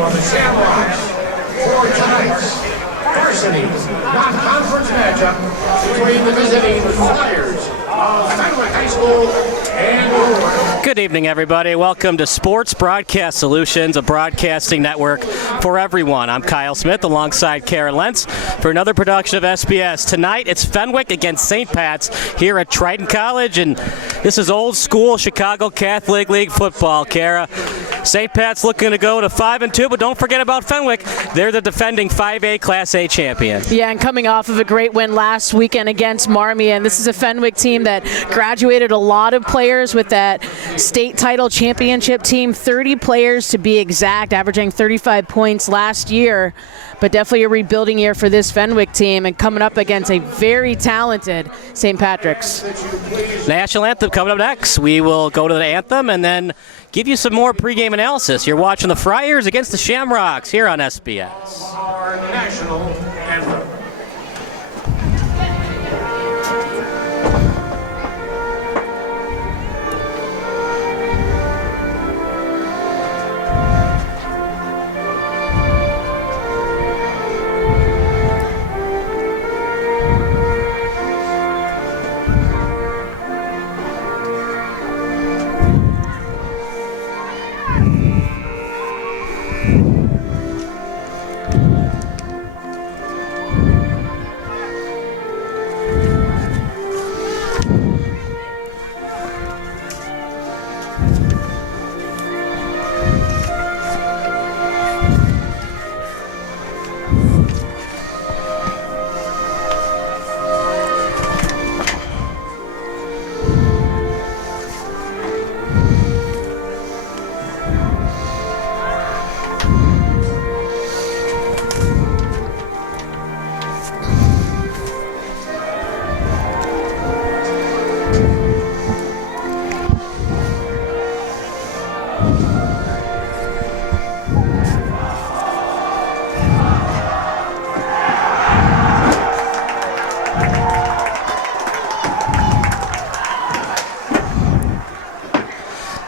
on the Shamrocks for tonight's varsity non-conference matchup between the visiting Flyers of Fenwick High School and Woodward. Good evening, everybody. Welcome to Sports Broadcast Solutions, a broadcasting network for everyone. I'm Kyle Smith alongside Karen Lentz for another production of SBS. Tonight, it's Fenwick against St. Pat's here at Triton College, and this is old school Chicago Catholic League football, Kara. St. Pat's looking to go to 5-2, but don't forget about Fenwick. They're the defending 5A Class A champion. Yeah, and coming off of a great win last weekend against Marmia, and this is a Fenwick team that graduated a lot of players with that state title championship team, 30 players to be exact, averaging 35 points last year. But definitely a rebuilding year for this Fenwick team and coming up against a very talented St. Patrick's. National Anthem coming up next. We will go to the anthem and then give you some more pregame analysis. You're watching the Friars against the Shamrocks here on SBS. Our national anthem.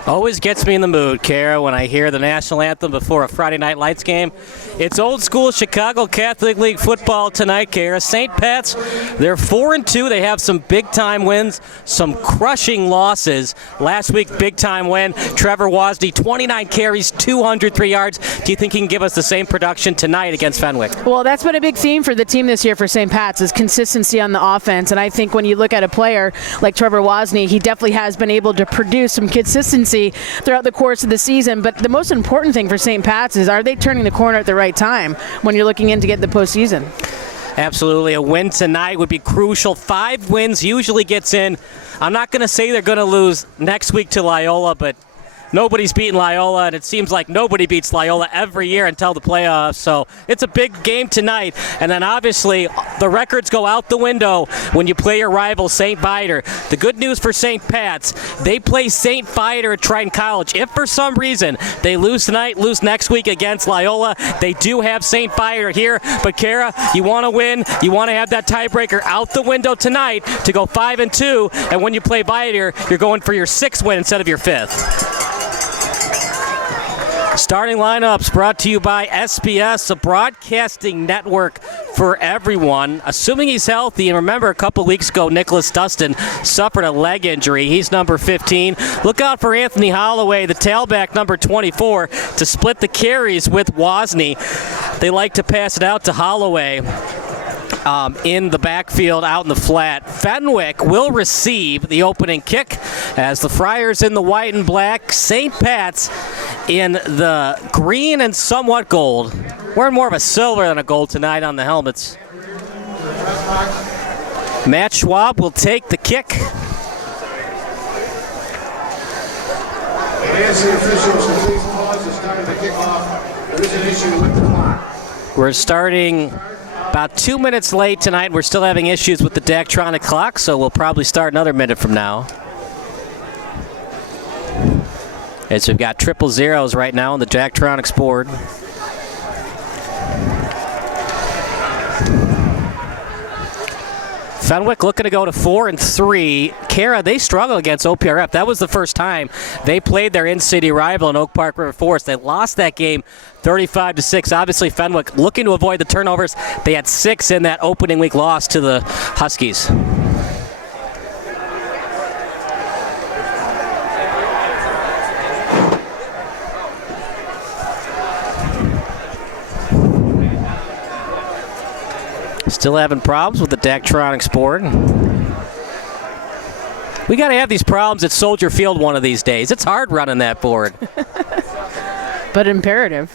Always gets me in the mood, Kara, when I hear the national anthem before a Friday Night Lights game. It's old school Chicago Catholic League football tonight, Kara. St. Pat's, they're 4-2. They have some big-time wins, some crushing losses. Last week, big-time win. Trevor Wozni, 29 carries, 203 yards. Do you think he can give us the same production tonight against Fenwick? Well, that's been a big theme for the team this year for St. Pat's is consistency on the offense. And I think when you look at a player like Trevor Wozni, he definitely has been able to produce some consistency throughout the course of the season. But the most important thing for St. Pat's is, are they turning the corner at the right time when you're looking in to get the postseason? Absolutely. A win tonight would be crucial. 5 wins usually gets in. I'm not going to say they're going to lose next week to Loyola, but nobody's beaten Loyola, and it seems like nobody beats Loyola every year until the playoffs. So it's a big game tonight. And then obviously the records go out the window when you play your rival, St. Viator. The good news for St. Pat's, they play St. Viator at Triton College. If for some reason they lose tonight, lose next week against Loyola, they do have St. Viator here. But Kara, you want to win, you want to have that tiebreaker out the window tonight to go 5-2. And when you play Viator, you're going for your 6th win instead of your 5th. Starting lineups brought to you by SBS, a broadcasting network for everyone. Assuming he's healthy, and remember a couple weeks ago, Nicholas Dustin suffered a leg injury. He's number 15. Look out for Anthony Holloway, the tailback, number 24, to split the carries with Wozni. They like to pass it out to Holloway. In the backfield, out in the flat. Fenwick will receive the opening kick as the Friars in the white and black, St. Pat's in the green and somewhat gold. We're more of a silver than a gold tonight on the helmets. Matt Schwab will take the kick. As the officials, please pause the start of the kickoff. There is an issue with the clock. We're starting about 2 minutes late tonight. We're still having issues with the Daktronic clock, so we'll probably start another minute from now. As we've got 000s right now on the Daktronics board. Fenwick looking to go to 4-3. Kara, they struggled against OPRF. That was the first time they played their in-city rival in Oak Park River Forest. They lost that game 35-6. Obviously, Fenwick looking to avoid the turnovers. They had 6 in that opening week loss to the Huskies. Still having problems with the Daktronics board. We got to have these problems at Soldier Field one of these days. It's hard running that board. But imperative.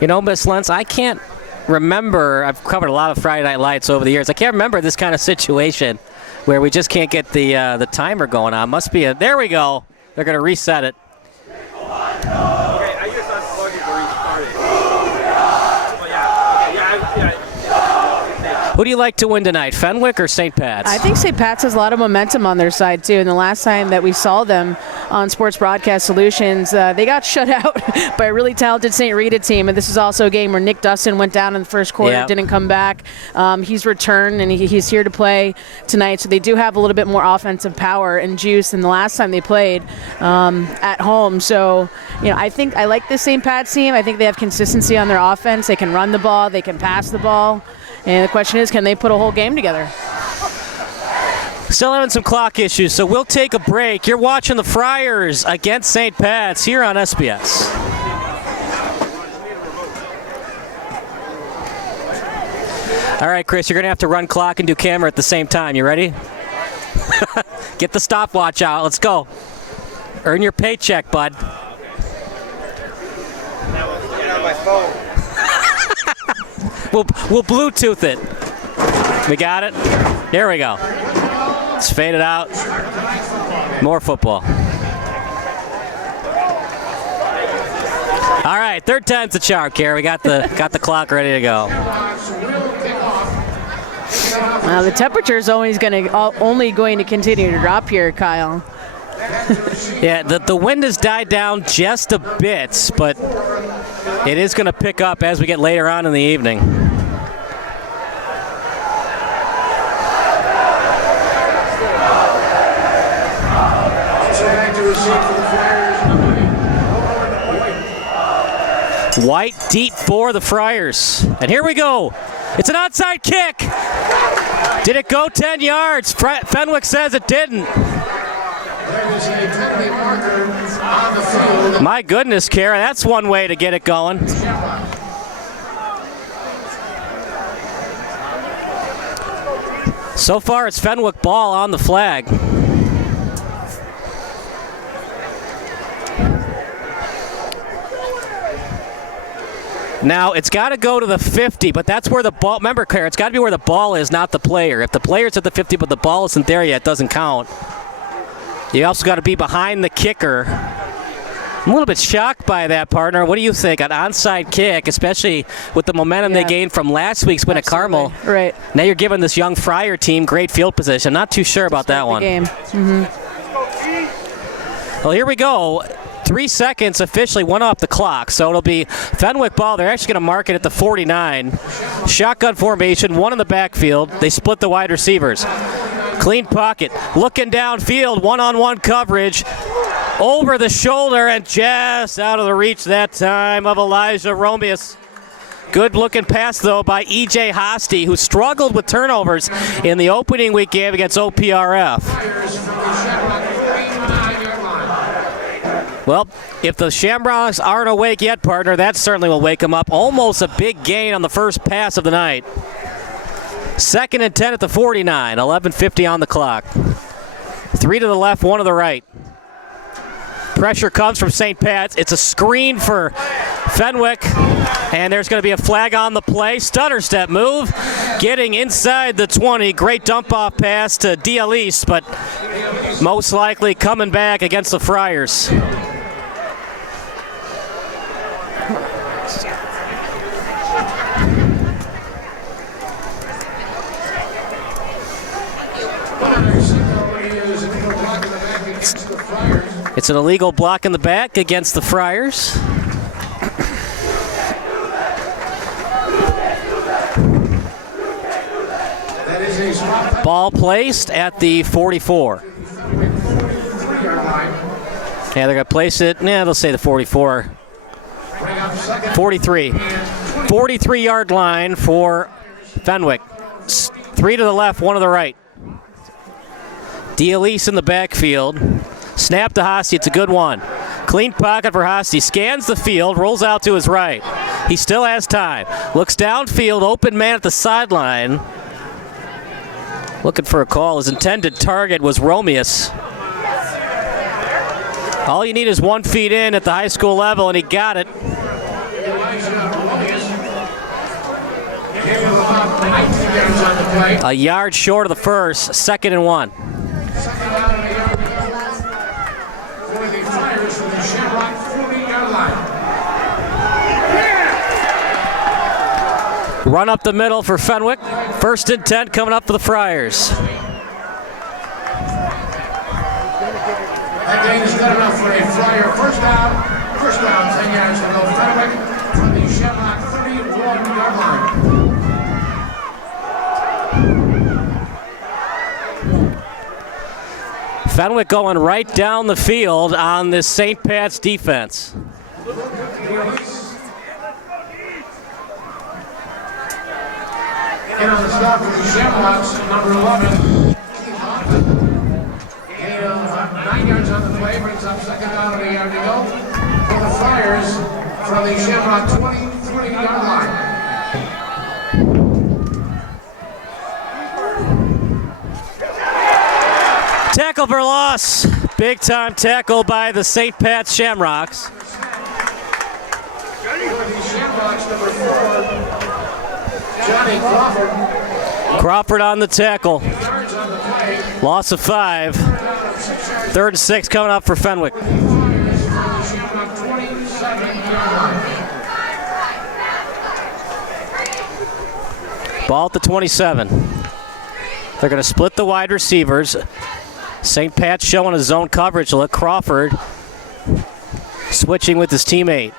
You know, Miss Lentz, I can't remember. I've covered a lot of Friday Night Lights over the years. I can't remember this kind of situation where we just can't get the timer going on. Must be a. There we go. They're going to reset it. Okay, I just unplugged it to restart it. Oh, yeah. Who do you like to win tonight, Fenwick or St. Pat's? I think St. Pat's has a lot of momentum on their side, too. And the last time that we saw them on Sports Broadcast Solutions, they got shut out by a really talented St. Rita team. And this is also a game where Nick Dustin went down in the first quarter, didn't come back. He's returned, and he's here to play tonight. So they do have a little bit more offensive power and juice than the last time they played at home. So, you know, I think I like this St. Pat's team. I think they have consistency on their offense. They can run the ball. They can pass the ball. And the question is, can they put a whole game together? Still having some clock issues, so we'll take a break. You're watching the Friars against St. Pat's here on SBS. All right, Chris, you're going to have to run clock and do camera at the same time. You ready? Get the stopwatch out. Let's go. Earn your paycheck, bud. That was looking at my phone. We'll Bluetooth it. We got it? Here we go. It's faded out. More football. All right, third time's the charm, Kara. We got the clock ready to go. The temperature is only going to continue to drop here, Kyle. Yeah, the wind has died down just a bit, but it is going to pick up as we get later on in the evening. White deep for the Friars. And here we go. It's an onside kick. Did it go 10 yards? Fenwick says it didn't. My goodness, Kara, that's one way to get it going. So far, it's Fenwick ball on the flag. Now, it's got to go to the 50, but that's where the ball, remember, Kara, it's got to be where the ball is, not the player. If the player's at the 50 but the ball isn't there yet, it doesn't count. You also got to be behind the kicker. I'm a little bit shocked by that, partner. What do you think? An onside kick, especially with the momentum they gained from last week's win at Carmel. Right. Now you're giving this young Friar team great field position. Not too sure about that one. Game. Well, here we go. 3 seconds officially, one off the clock. So it'll be Fenwick ball. They're actually going to mark it at the 49. Shotgun formation, one in the backfield. They split the wide receivers. Clean pocket. Looking downfield, one-on-one coverage. Over the shoulder and just out of the reach that time of Elijah Romeus. Good looking pass, though, by E.J. Hosty, who struggled with turnovers in the opening week game against OPRF. Well, if the Shamrocks aren't awake yet, partner, that certainly will wake them up. Almost a big gain on the first pass of the night. 2nd and 10 at the 49, 11:50 on the clock. 3 to the left, 1 to the right. Pressure comes from St. Pat's. It's a screen for Fenwick, and there's going to be a flag on the play. Stutter step move, getting inside the 20. Great dump-off pass to DL East, but most likely coming back against the Friars. Is in the block in the back against the Friars. It's an illegal block in the back against the Friars. That is a spot. Ball placed at the 44. 3-yard line. Yeah, they're going to place it. Yeah, they'll say the 44. Bring up second. 43. 43-yard line for Fenwick. 3 to the left, 1 to the right. D'Elise in the backfield. Snap to Hosty. It's a good one. Clean pocket for Hosty. Scans the field, rolls out to his right. He still has time. Looks downfield, open man at the sideline. Looking for a call. His intended target was Romeus. All you need is 1 feet in at the high school level, and he got it. A yard short of the first, 2nd and 1. For the Friars from the Shamrock 40-yard line. Run up the middle for Fenwick. 1st and 10 coming up for the Friars. That gain is good enough for a Flyer first down. 10 yards to go. Fenwick from the Shamrock 31-yard line. Fenwick going right down the field on this St. Pat's defense. And on the stop for the Shamrocks, number 11. Gain of 9 yards on the play, brings up 2nd down and a yard to go. For the Friars from the Shamrock 23-yard line. Tackle for loss. Big time tackle by the St. Pat's Shamrocks. For the Shamrocks, number 4, Johnny Crawford. Crawford on the tackle. Yards on the play. Loss of 5. 3rd and 6 coming up for Fenwick. Friars from the Shamrock 27-yard line. Ball at the 27. They're going to split the wide receivers. St. Pat's showing a zone coverage look. Crawford switching with his teammate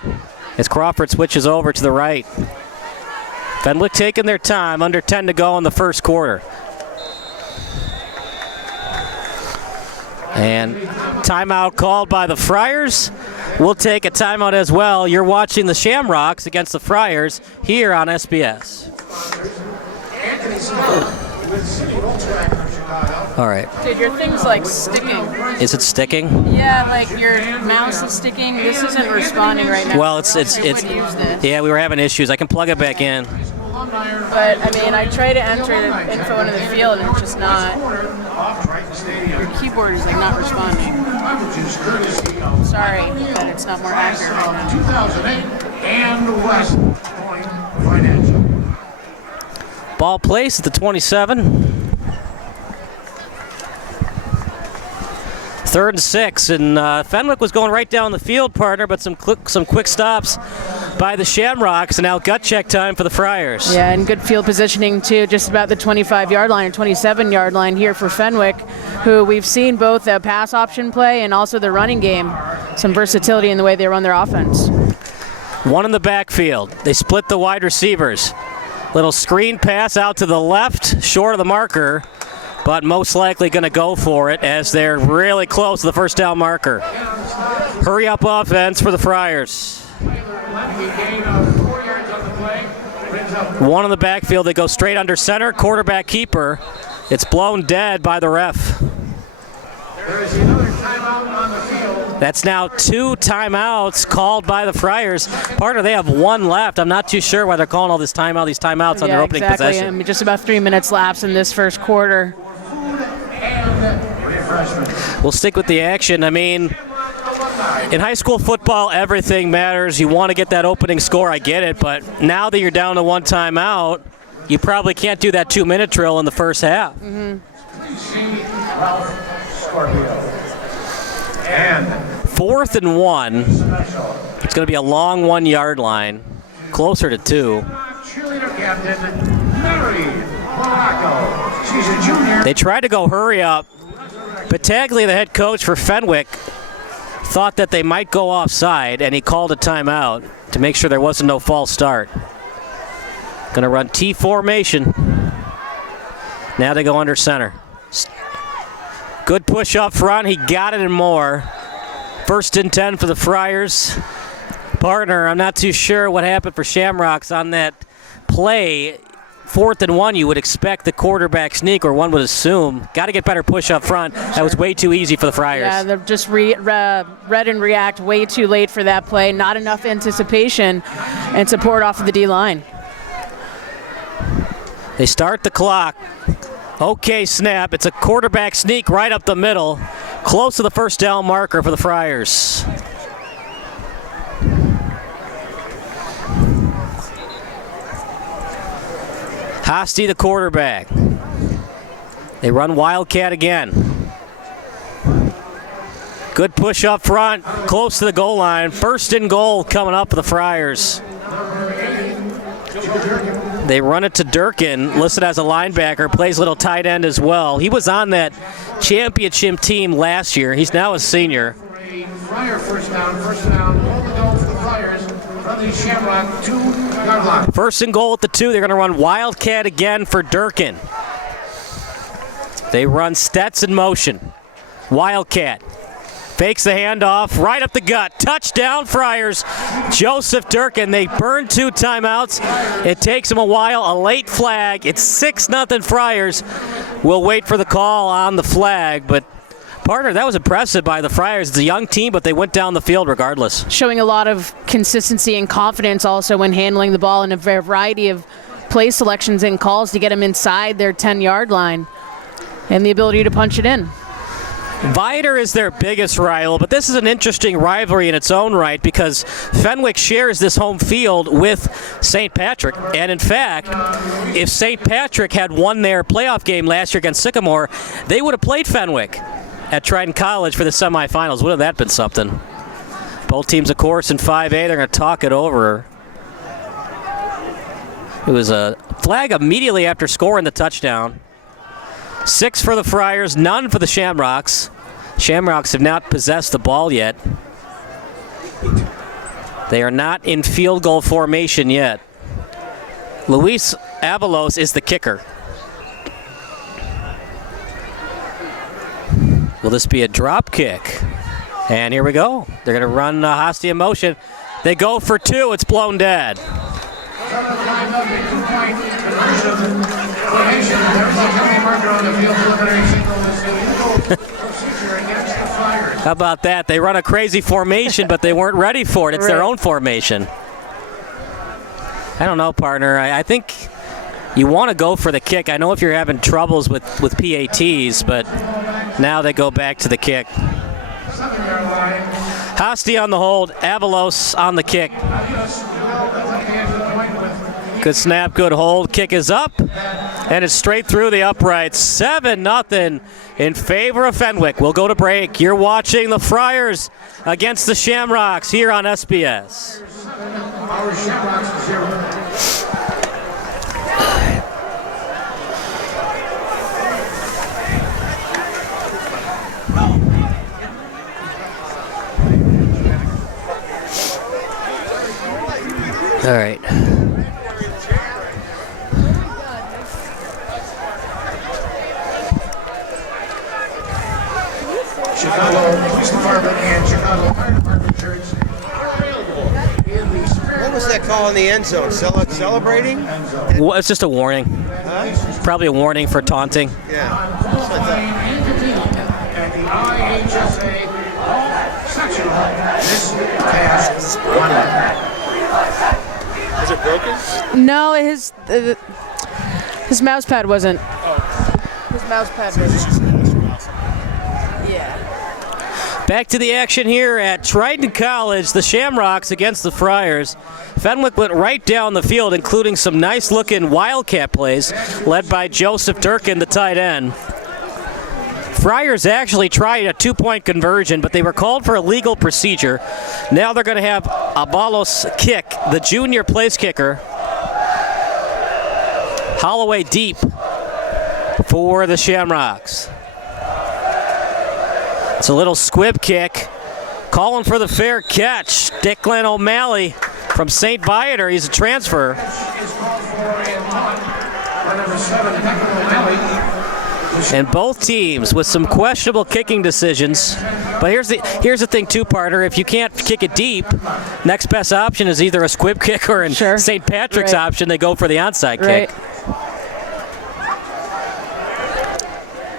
as Crawford switches over to the right. Fenwick taking their time, under 10 to go in the first quarter. And timeout called by the Friars. We'll take a timeout as well. You're watching the Shamrocks against the Friars here on SBS. Anthony Smith with City Volkswagen of Chicago. All right. Dude, your thing's like sticking. Is it sticking? Yeah, like your mouse is sticking. This isn't responding right now. Well, it's yeah, we were having issues. I can plug it back in. But I mean, I try to enter the info into the field and it's just not. Your keyboard is like not responding. Sorry that it's not more accurate right now. 2008 and West Point Financial. Ball placed at the 27. 3rd and 6, and Fenwick was going right down the field, partner, but some quick stops by the Shamrocks, and now gut check time for the Friars. Yeah, and good field positioning too, just about the 25-yard line or 27-yard line here for Fenwick, who we've seen both the pass option play and also the running game. Some versatility in the way they run their offense. 1 in the backfield. They split the wide receivers. Little screen pass out to the left, short of the marker, but most likely going to go for it as they're really close to the first down marker. Hurry up offense for the Friars. 1 in the backfield. They go straight under center, quarterback keeper. It's blown dead by the ref. There is another timeout on the field. That's now 2 timeouts called by the Friars. Partner, they have 1 left. I'm not too sure why they're calling all these timeouts on their opening possession. I mean, just about 3 minutes lapse in this first quarter. We'll stick with the action. I mean, in high school football, everything matters. You want to get that opening score, I get it, but now that you're down to 1 timeout, you probably can't do that 2-minute drill in the first half. And 4th and 1. It's going to be a long 1-yard line, closer to 2. cheerleader captain, Mary Morocco. She's a junior. They tried to go hurry up. Battaglia, the head coach for Fenwick, thought that they might go offside, and he called a timeout to make sure there wasn't no false start. Going to run T formation. Now they go under center. Good push up front. He got it and more. 1st and 10 for the Friars. Partner, I'm not too sure what happened for Shamrocks on that play. 4th and 1, you would expect the quarterback sneak, or one would assume. Got to get better push up front. That was way too easy for the Friars. Yeah, they're just read and react way too late for that play. Not enough anticipation and support off of the D-line. They start the clock. Okay, snap. It's a quarterback sneak right up the middle. Close to the first down marker for the Friars. Hosty, the quarterback. They run Wildcat again. Good push up front, close to the goal line. 1st and goal coming up for the Friars. They run it to Durkin, listed as a linebacker, plays a little tight end as well. He was on that championship team last year. He's now a senior. Friar first down, hold the goal for the Friars from the Shamrock 2-yard line. 1st and goal at the 2. They're going to run Wildcat again for Durkin. They run Stetson motion. Wildcat. Fakes the handoff, right up the gut. Touchdown, Friars. Joseph Durkin, they burn 2 timeouts. It takes them a while, a late flag. It's 6-0 Friars. We'll wait for the call on the flag, but partner, that was impressive by the Friars. It's a young team, but they went down the field regardless. Showing a lot of consistency and confidence also when handling the ball in a variety of play selections and calls to get them inside their 10-yard line and the ability to punch it in. Vider is their biggest rival, but this is an interesting rivalry in its own right because Fenwick shares this home field with St. Patrick. And in fact, if St. Patrick had won their playoff game last year against Sycamore, they would have played Fenwick at Triton College for the semifinals. Wouldn't that been something? Both teams, of course, in 5A. They're going to talk it over. It was a flag immediately after scoring the touchdown. 6 for the Friars, none for the Shamrocks. Shamrocks have not possessed the ball yet. They are not in field goal formation yet. Luis Avalos is the kicker. Will this be a drop kick? And here we go. They're going to run Hosty in motion. They go for 2. It's blown dead. How about that? They run a crazy formation, but they weren't ready for it. It's their own formation. I don't know, partner. I think you want to go for the kick. I know if you're having troubles with PATs, but now they go back to the kick. Hosty on the hold. Avalos on the kick. Good snap, good hold. Kick is up, and it's straight through the uprights. 7-0 in favor of Fenwick. We'll go to break. You're watching the Friars against the Shamrocks here on SBS. Our Shamrocks 0. All right. Chicago Police Department and Chicago Fire Department shirts are available in the Spirit. What was that call in the end zone? Celebrating? Well, it's just a warning. Huh? Probably a warning for taunting. Yeah. At the IHSA section. This task one. Is it broken? No, his mouse pad wasn't. His mouse pad wasn't. Yeah. Back to the action here at Triton College. The Shamrocks against the Friars. Fenwick went right down the field, including some nice-looking Wildcat plays, led by Joseph Durkin, the tight end. Friars actually tried a 2-point conversion, but they were called for a legal procedure. Now they're going to have Avalos kick, the junior place kicker. Holloway deep for the Shamrocks. It's a little squib kick. Calling for the fair catch. Declan O'Malley from St. Viator. He's a transfer. Is called for and taught by number 7, Declan O'Malley. And both teams with some questionable kicking decisions. But here's the thing too, partner. If you can't kick it deep, next best option is either a squib kick or in St. Patrick's option, they go for the onside kick.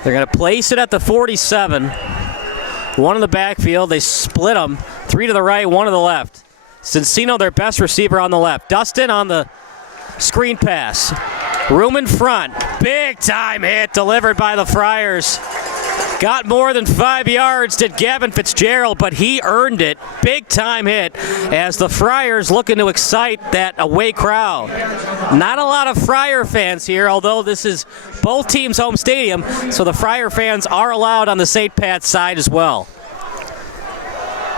They're going to place it at the 47. One in the backfield. They split them. 3 to the right, 1 to the left. Cincino, their best receiver, on the left. Dustin on the screen pass. Room in front. Big time hit delivered by the Friars. Got more than 5 yards, did Gavin Fitzgerald, but he earned it. Big time hit as the Friars looking to excite that away crowd. Not a lot of Friar fans here, although this is both teams' home stadium, so the Friar fans are allowed on the St. Pat's side as well.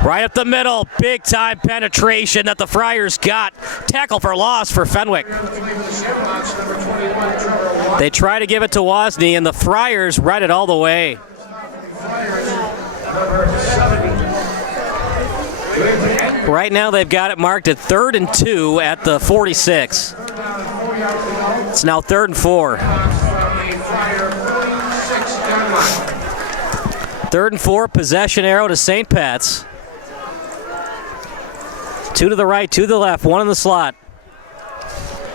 Right up the middle, big time penetration that the Friars got. Tackle for loss for Fenwick. They try to give it to Wozni, and the Friars read it all the way. Right now they've got it marked at 3rd and 2 at the 46. It's now 3rd and 4. 3rd and 4, possession arrow to St. Pat's. 2 to the right, 2 to the left, 1 in the slot.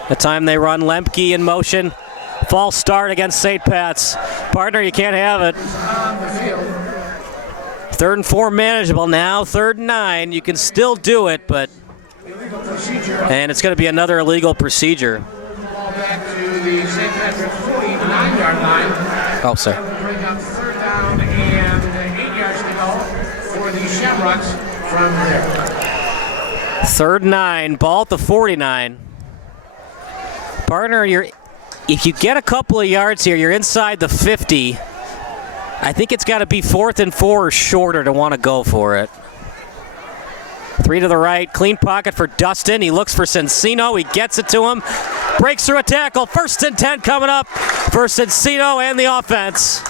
The time they run Lemke in motion. False start against St. Pat's. Partner, you can't have it. 3rd and 4 manageable now. 3rd and 9. You can still do it, but... And it's going to be another illegal procedure. Back to the St. Patrick's 49-yard line. Oh, sorry. Bring up 3rd down and 8 yards to go for the Shamrocks from there. 3rd and 9, ball at the 49. Partner, if you get a couple of yards here, you're inside the 50. I think it's got to be 4th and 4 or shorter to want to go for it. 3 to the right, clean pocket for Dustin. He looks for Cincino. He gets it to him. Breaks through a tackle. 1st and 10 coming up for Cincino and the offense.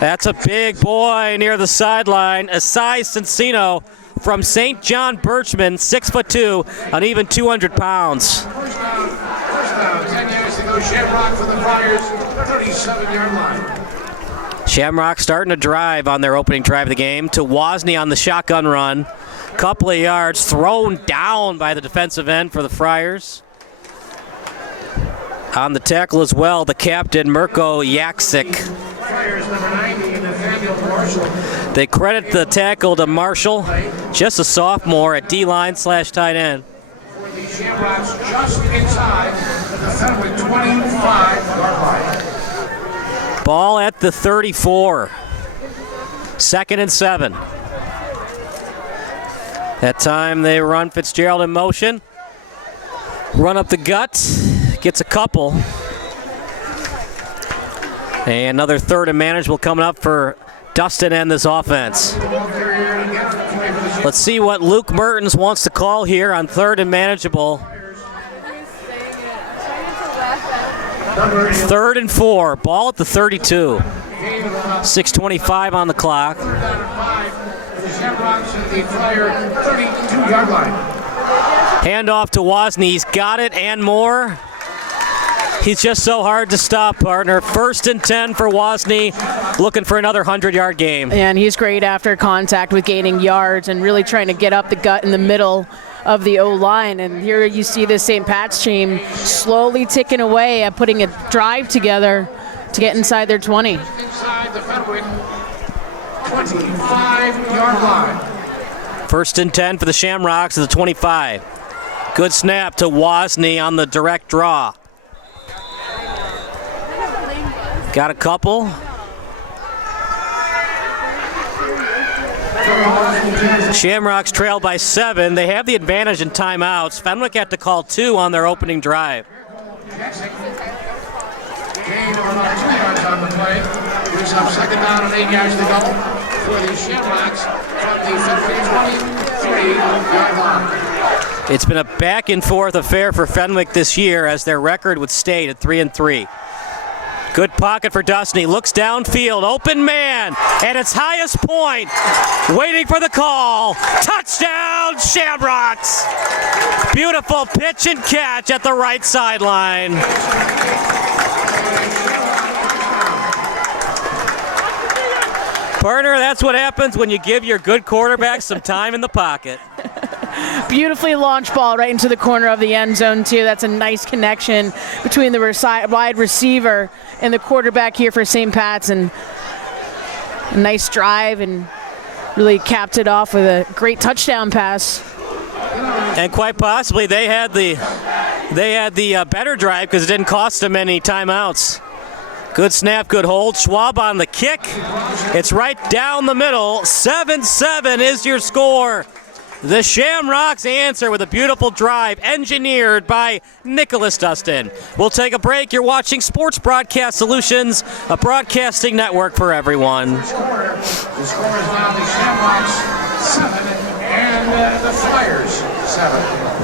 That's a big boy near the sideline. Asai Cincino from St. John Birchman, 6'2", on even 200 pounds. First down, 10 yards to go. Shamrock for the Friars, 37-yard line. Shamrock starting to drive on their opening drive of the game to Wozni on the shotgun run. Couple of yards thrown down by the defensive end for the Friars. On the tackle as well, the captain, Mirko Jaksic. Friars number 90, Nathaniel Marshall. They credit the tackle to Marshall, just a sophomore at D-line/tight end. For the Shamrocks just inside the Fenwick 25-yard line. Ball at the 34. 2nd and 7. That time they run Fitzgerald in motion. Run up the gut. Gets a couple. And another 3rd and manageable coming up for Dustin and this offense. Let's see what Luke Mertens wants to call here on 3rd and manageable. 3rd and 4. Ball at the 32. 6:25 on the clock. Handoff to Wozni. He's got it and more. He's just so hard to stop, partner. 1st and 10 for Wozni, looking for another 100-yard game. And he's great after contact with gaining yards and really trying to get up the gut in the middle of the O-line. And here you see this St. Pat's team slowly ticking away at putting a drive together to get inside their 20. Inside the Fenwick 25-yard line. 1st and 10 for the Shamrocks at the 25. Good snap to Wozni on the direct draw. Got a couple. Shamrocks trail by 7. They have the advantage in timeouts. Fenwick had to call 2 on their opening drive. Gain of about 2 yards on the play. Brings up 2nd down and 8 yards to go for the Shamrocks from the 23-yard line. It's been a back and forth affair for Fenwick this year as their record would stay at 3-3. Good pocket for Dustin. He looks downfield, open man, at its highest point, waiting for the call. Touchdown, Shamrocks! Beautiful pitch and catch at the right sideline. Partner, that's what happens when you give your good quarterback some time in the pocket. Beautifully launched ball right into the corner of the end zone, too. That's a nice connection between the wide receiver and the quarterback here for St. Pat's, and a nice drive, and really capped it off with a great touchdown pass. And quite possibly they had the better drive because it didn't cost them any timeouts. Good snap, good hold. Schwab on the kick. It's right down the middle. 7-7 is your score. The Shamrocks answer with a beautiful drive engineered by Nicholas Dustin. We'll take a break. You're watching Sports Broadcast Solutions, a broadcasting network for everyone. The score is now the Shamrocks 7 and the Flyers 7.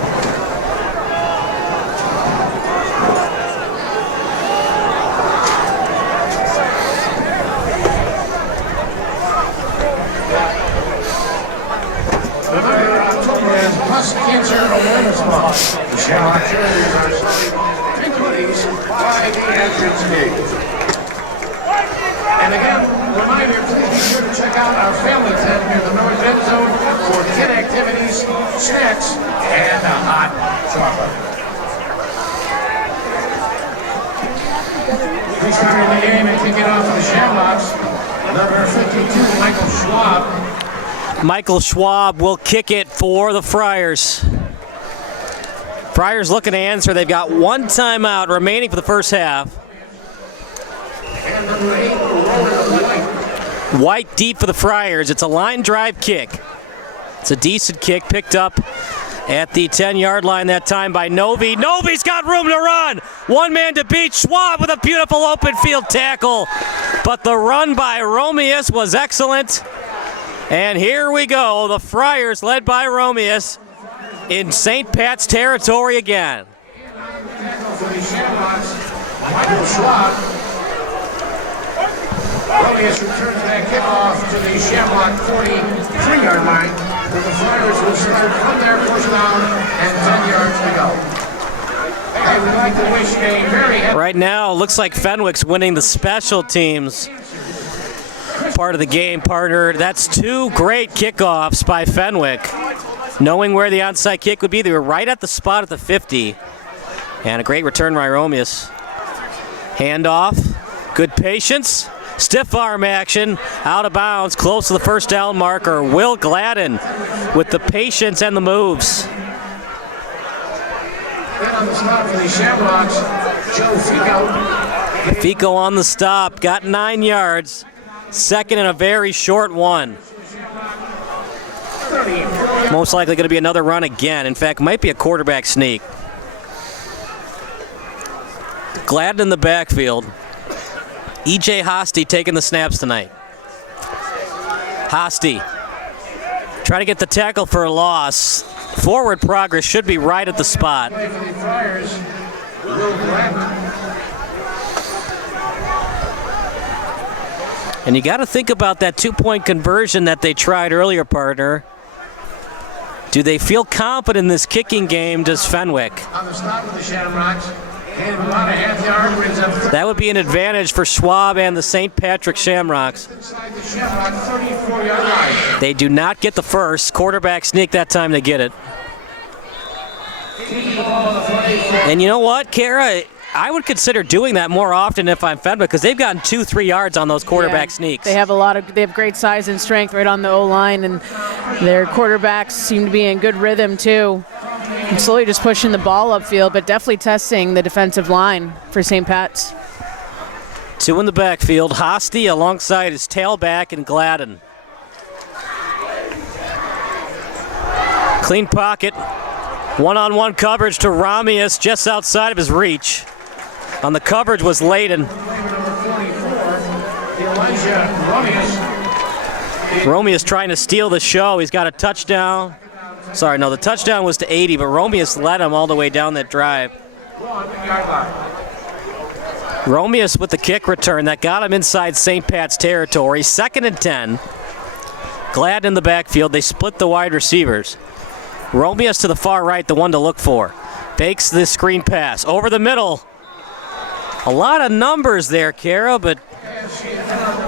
Cancer Awareness Month. The Shamrock cheerleaders take goodies by the entrance gate. And again, reminder, please be sure to check out our family tent near the north end zone for kid activities, snacks, and a hot chocolate. Restarting the game and kicking off for the Shamrocks, number 52, Michael Schwab. Michael Schwab will kick it for the Friars. Friars looking to answer. They've got one timeout remaining for the first half. White deep for the Friars. It's a line drive kick. It's a decent kick picked up at the 10-yard line that time by Novi. Novi's got room to run. One man to beat. Schwab with a beautiful open field tackle. But the run by Romeus was excellent. And here we go, the Friars led by Romeus in St. Pat's territory again. Michael Schwab. Romeus returns that kickoff to the Shamrock 43-yard line. The Friars will start from their first down and 10 yards to go. Hey, we'd like to wish a very happy... Right now, it looks like Fenwick's winning the special teams part of the game, partner. That's two great kickoffs by Fenwick. Knowing where the onside kick would be, they were right at the spot at the 50. And a great return by Romeus. Handoff, good patience, stiff arm action, out of bounds, close to the first down marker. Will Gladden with the patience and the moves. On the stop for the Shamrocks, Joe Fico. Fico on the stop, got 9 yards. Second and a very short one. Most likely going to be another run again. In fact, might be a quarterback sneak. Gladden in the backfield. E.J. Hosty taking the snaps tonight. Hosty trying to get the tackle for a loss. Forward progress should be right at the spot. And you got to think about that two-point conversion that they tried earlier, partner. Do they feel confident in this kicking game? Does Fenwick? On the stop of the Shamrocks, and about a half-yard brings up. That would be an advantage for Schwab and the St. Patrick Shamrocks. Inside the Shamrock 34-yard line. They do not get the first. Quarterback sneak that time they get it. And you know what, Kara? I would consider doing that more often if I'm Fenwick because they've gotten 2-3 yards on those quarterback sneaks. They have they have great size and strength right on the O-line, and their quarterbacks seem to be in good rhythm too. And slowly just pushing the ball upfield, but definitely testing the defensive line for St. Pat's. Two in the backfield. Hosty alongside his tailback and Gladden. Clean pocket. One-on-one coverage to Romeus just outside of his reach. On the coverage was Layden. Romeus trying to steal the show. He's got a touchdown. Sorry, no, the touchdown was to 80, but Romeus led him all the way down that drive. Romeus with the kick return that got him inside St. Pat's territory. 2nd and 10. Glad in the backfield. They split the wide receivers. Romeus to the far right, the one to look for. Fakes the screen pass. Over the middle. A lot of numbers there, Kara, but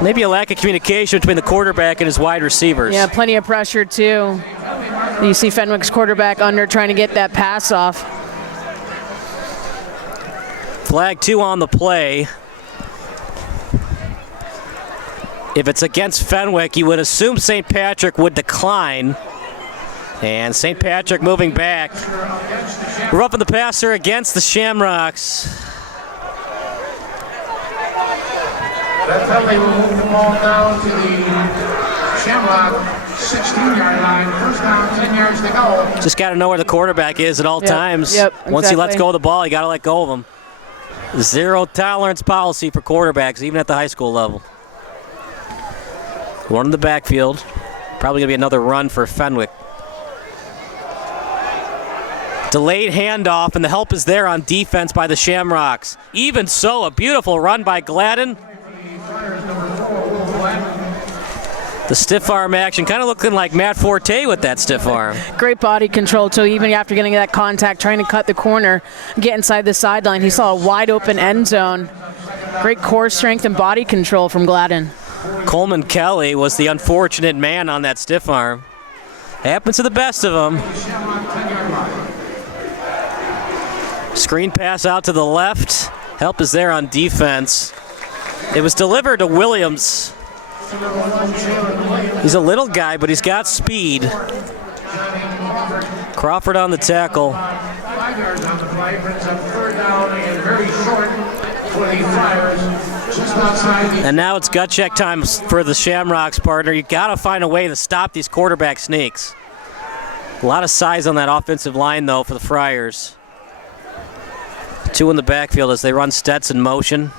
maybe a lack of communication between the quarterback and his wide receivers. Yeah, plenty of pressure, too. You see Fenwick's quarterback under trying to get that pass off. Flag 2 on the play. If it's against Fenwick, you would assume St. Patrick would decline. And St. Patrick moving back. Roughing the passer against the Shamrocks. That penalty will move the ball down to the Shamrock 16-yard line. First down, 10 yards to go. Just got to know where the quarterback is at all times. Yep, Once he lets exactly. go of the ball, you got to let go of him. Zero tolerance policy for quarterbacks, even at the high school level. One in the backfield. Probably going to be another run for Fenwick. Delayed handoff, and the help is there on defense by the Shamrocks. Even so, a beautiful run by Gladden. The stiff arm action, kind of looking like Matt Forte with that stiff arm. Great body control, too, even after getting that contact, trying to cut the corner, get inside the sideline. He saw a wide open end zone. Great core strength and body control from Gladden. Coleman Kelly was the unfortunate man on that stiff arm. Happens to the best of them. Screen pass out to the left. Help is there on defense. It was delivered to Williams. He's a little guy, but he's got speed. Crawford on the tackle. 5 yards on the play, brings up third down and very short for the Friars. Just outside the... And now it's gut check time for the Shamrocks, partner. You got to find a way to stop these quarterback sneaks. A lot of size on that offensive line, though, for the Friars. 2 in the backfield as they run Stetson motion.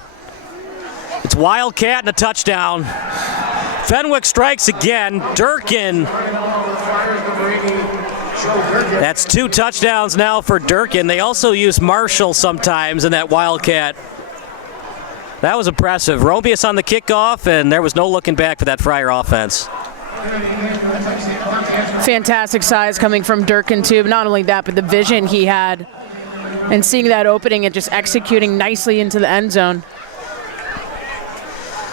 It's Wildcat and a touchdown. Fenwick strikes again. Durkin. That's 2 touchdowns now for Durkin. They also use Marshall sometimes in that Wildcat. That was impressive. Romeus on the kickoff, and there was no looking back for that Friar offense. Fantastic size coming from Durkin, too. But not only that, but the vision he had. And seeing that opening and just executing nicely into the end zone.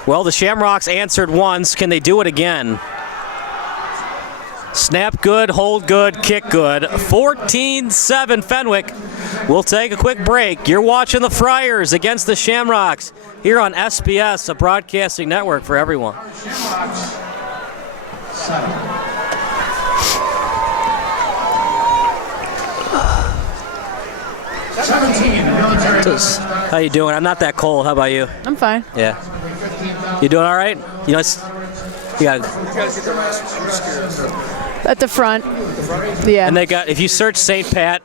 Well, the Shamrocks answered once. Can they do it again? Snap good, hold good, kick good. 14-7 Fenwick. We'll take a quick break. You're watching the Friars against the Shamrocks here on SBS, a broadcasting network for everyone. Shamrocks 17, military. How you doing? I'm not that cold. How about you? I'm fine. Yeah. You doing all right? You know, you got. At the front. Yeah. And they got. If you search St. Pat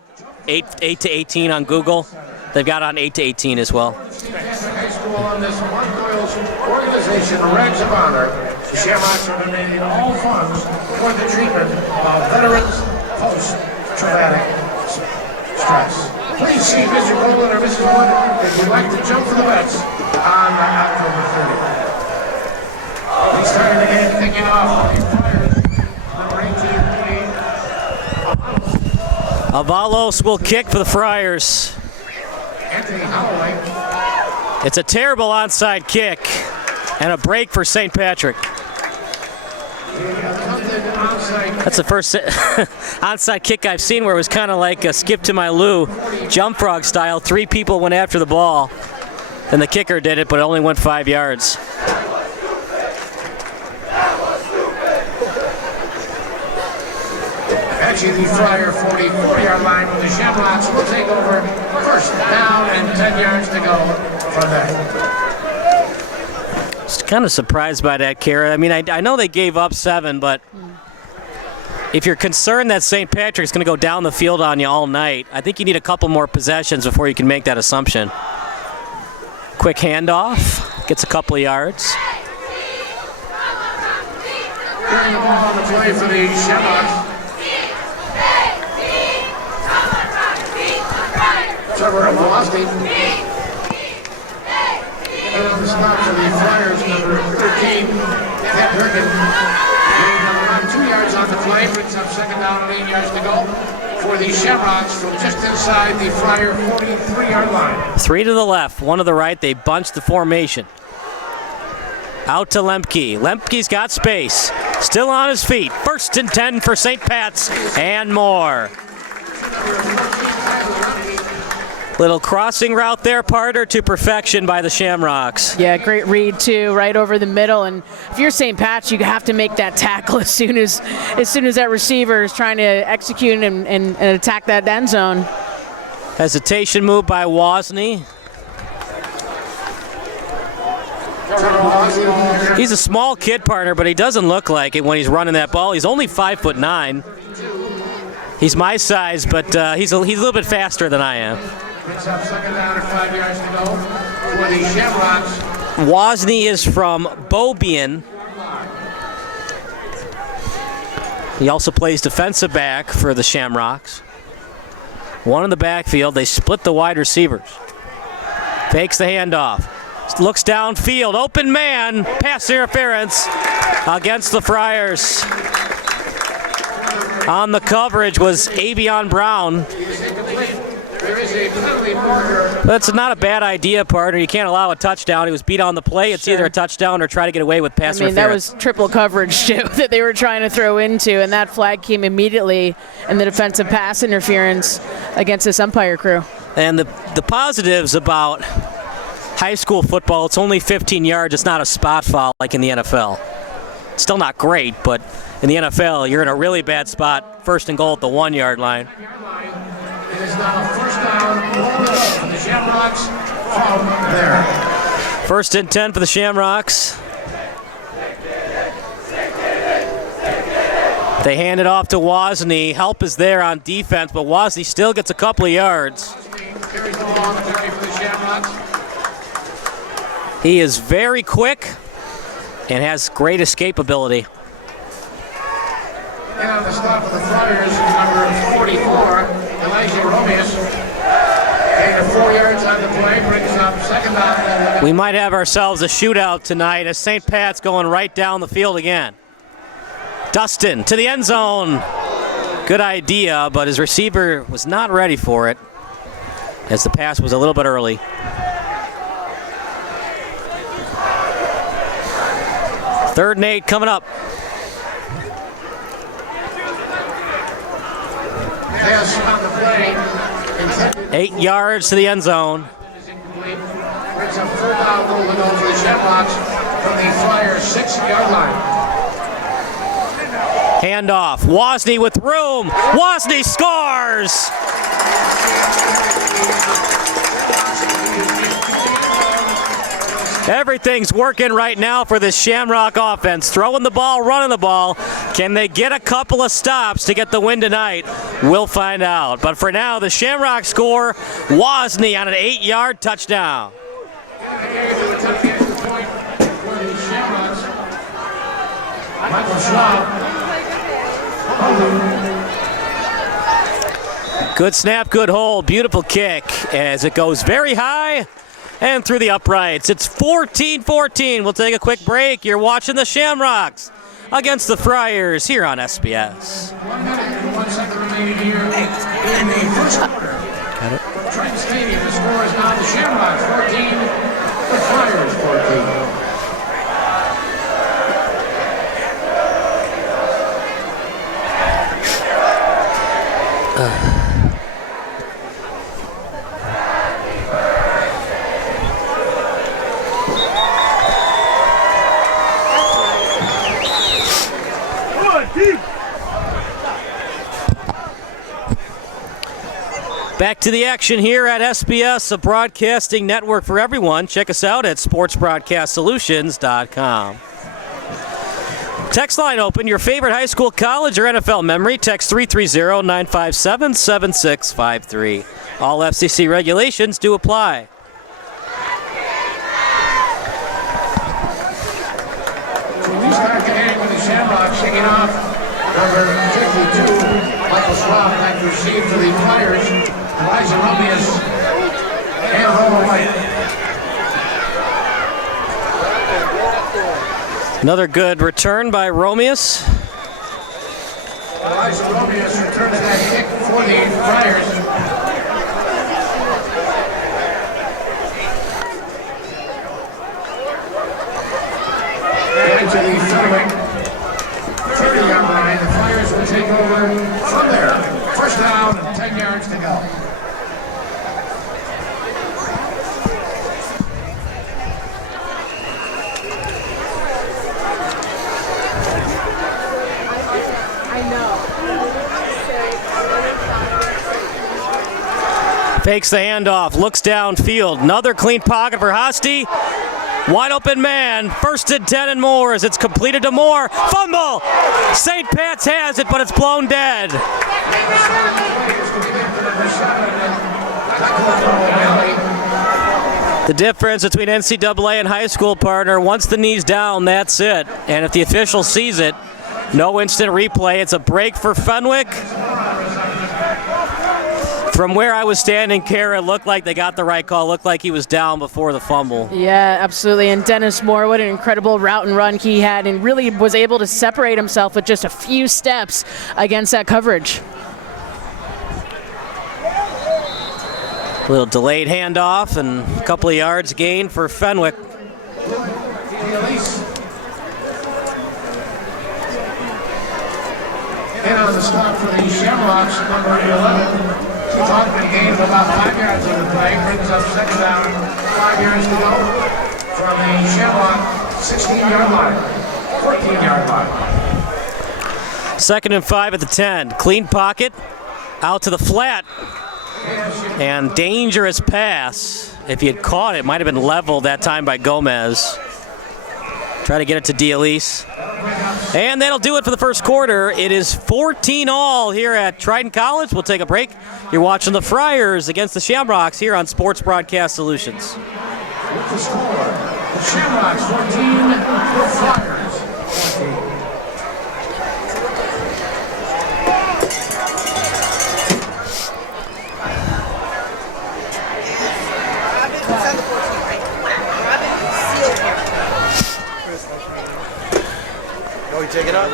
8 to 18 on Google, they've got on 8 to 18 as well. High school on this One Doyle's organization, Rags of Honor. The Shamrocks are donating all funds toward the treatment of veterans post-traumatic stress. Please see Mr. Goldman or Mrs. Wood if you'd like to jump for the vets on October 30th. We started the game kicking off with the Friars. Number 18, Avalos will kick for the Friars. Anthony Holloway. It's a terrible onside kick and a break for St. Patrick. That's the first onside kick I've seen where it was kind of like a skip to my Lou, jump frog style. 3 people went after the ball, and the kicker did it, but it only went 5 yards. Actually, the Friar 44-yard line with the Shamrocks will take over. First down and 10 yards to go from there. Just kind of surprised by that, Kara. I mean, I know they gave up 7, but if you're concerned that St. Patrick's going to go down the field on you all night, I think you need a couple more possessions before you can make that assumption. Quick handoff, gets a couple of yards. Carrying the ball on the play for the Shamrocks. Trevor Velocity. And on the stop for the Flyers, number 13, Ted Hergen. Gained about 2 yards on the play, brings up second down and 8 yards to go for the Shamrocks from just inside the Flyer 43-yard line. 3 to the left, 1 to the right. They bunch the formation. Out to Lemke. Lemke's got space. Still on his feet. 1st and 10 for St. Pat's and more. Little crossing route there, partner, to perfection by the Shamrocks. Yeah, great read too, right over the middle. And if you're St. Pat's, you have to make that tackle as soon as that receiver is trying to execute and attack that end zone. Hesitation move by Wozni. He's a small kid, partner, but he doesn't look like it when he's running that ball. He's only 5'9". He's my size, but he's a little bit faster than I am. Picks up second down and 5 yards to go for the Shamrocks. Wozni is from Beaubien. He also plays defensive back for the Shamrocks. 1 in the backfield. They split the wide receivers. Fakes the handoff. Looks downfield. Open man. Pass interference against the Friars. On the coverage was Avion Brown. That's not a bad idea, partner. You can't allow a touchdown. He was beat on the play. It's either a touchdown or try to get away with pass interference. That was triple coverage, too, that they were trying to throw into, and that flag came immediately in the defensive pass interference against this umpire crew. And the positives about high school football, it's only 15 yards. It's not a spot foul like in the NFL. It's still not great, but in the NFL, you're in a really bad spot. 1st and goal at the 1-yard line. It is now first down for the Shamrocks from there. 1st and 10 for the Shamrocks. They hand it off to Wozni. Help is there on defense, but Wozni still gets a couple of yards. Carries the ball for the Shamrocks. He is very quick and has great escapability. And on the stop of the Flyers, number 44, Elijah Romeus. Gained 4 yards on the play, brings up second down. We might have ourselves a shootout tonight as St. Pat's going right down the field again. Dustin to the end zone. Good idea, but his receiver was not ready for it as the pass was a little bit early. 3rd and 8 coming up. Pass on the play. 8 yards to the end zone. Is incomplete. Brings up 3rd down goal to go for the Shamrocks from the Flyers 6-yard line. Handoff. Wozni with room. Wozni scores. Everything's working right now for this Shamrock offense. Throwing the ball, running the ball. Can they get a couple of stops to get the win tonight? We'll find out. But for now, the Shamrock score, Wozni on an 8-yard touchdown. Good snap, good hold, beautiful kick as it goes very high and through the uprights. It's 14-14. We'll take a quick break. You're watching the Shamrocks against the Friars here on SBS. 1 minute and 1 second remaining here in the first quarter. Got it. From Trenton Stadium, the score is now the Shamrocks 14, the Friars 14. Back to the action here at SBS, a broadcasting network for everyone. Check us out at sportsbroadcastsolutions.com. Text line open. Your favorite high school, college, or NFL memory. Text 330-957-7653. All FCC regulations do apply. We start the game with the Shamrocks kicking off. Number 52, Michael Schwab, back to receive for the Flyers. Elijah Romeus and Roma White. Another good return by Romeus. Elijah Romeus returns that kick for the Friars. And to the Fenwick 30-yard line. The Flyers will take over from there. First down and 10 yards to go. Fakes the handoff, looks downfield. Another clean pocket for Hosty. Wide open man, first and 10 and more as it's completed to Moore. Fumble! St. Pat's has it, but it's blown dead. The difference between NCAA and high school, partner, once the knee's down, that's it. And if the official sees it, no instant replay. It's a break for Fenwick. From where I was standing, Kara, it looked like they got the right call. Looked like he was down before the fumble. Yeah, absolutely. And Dennis Moore, what an incredible route and run he had, and really was able to separate himself with just a few steps against that coverage. A little delayed handoff and a couple of yards gained for Fenwick. And on the stop for the Shamrocks, number 11. Keep on the game about 5 yards of the play. Brings up second down, 5 yards to go from the Shamrock 16-yard line, 14-yard line. 2nd and 5 at the 10. Clean pocket, out to the flat. And dangerous pass. If he had caught it, might have been leveled that time by Gomez. Try to get it to D'Elise. And that'll do it for the first quarter. It is 14-all here at Trident College. We'll take a break. You're watching the Friars against the Shamrocks here on Sports Broadcast Solutions. With the score, the Shamrocks 14, the Friars 14. Oh, you take it up?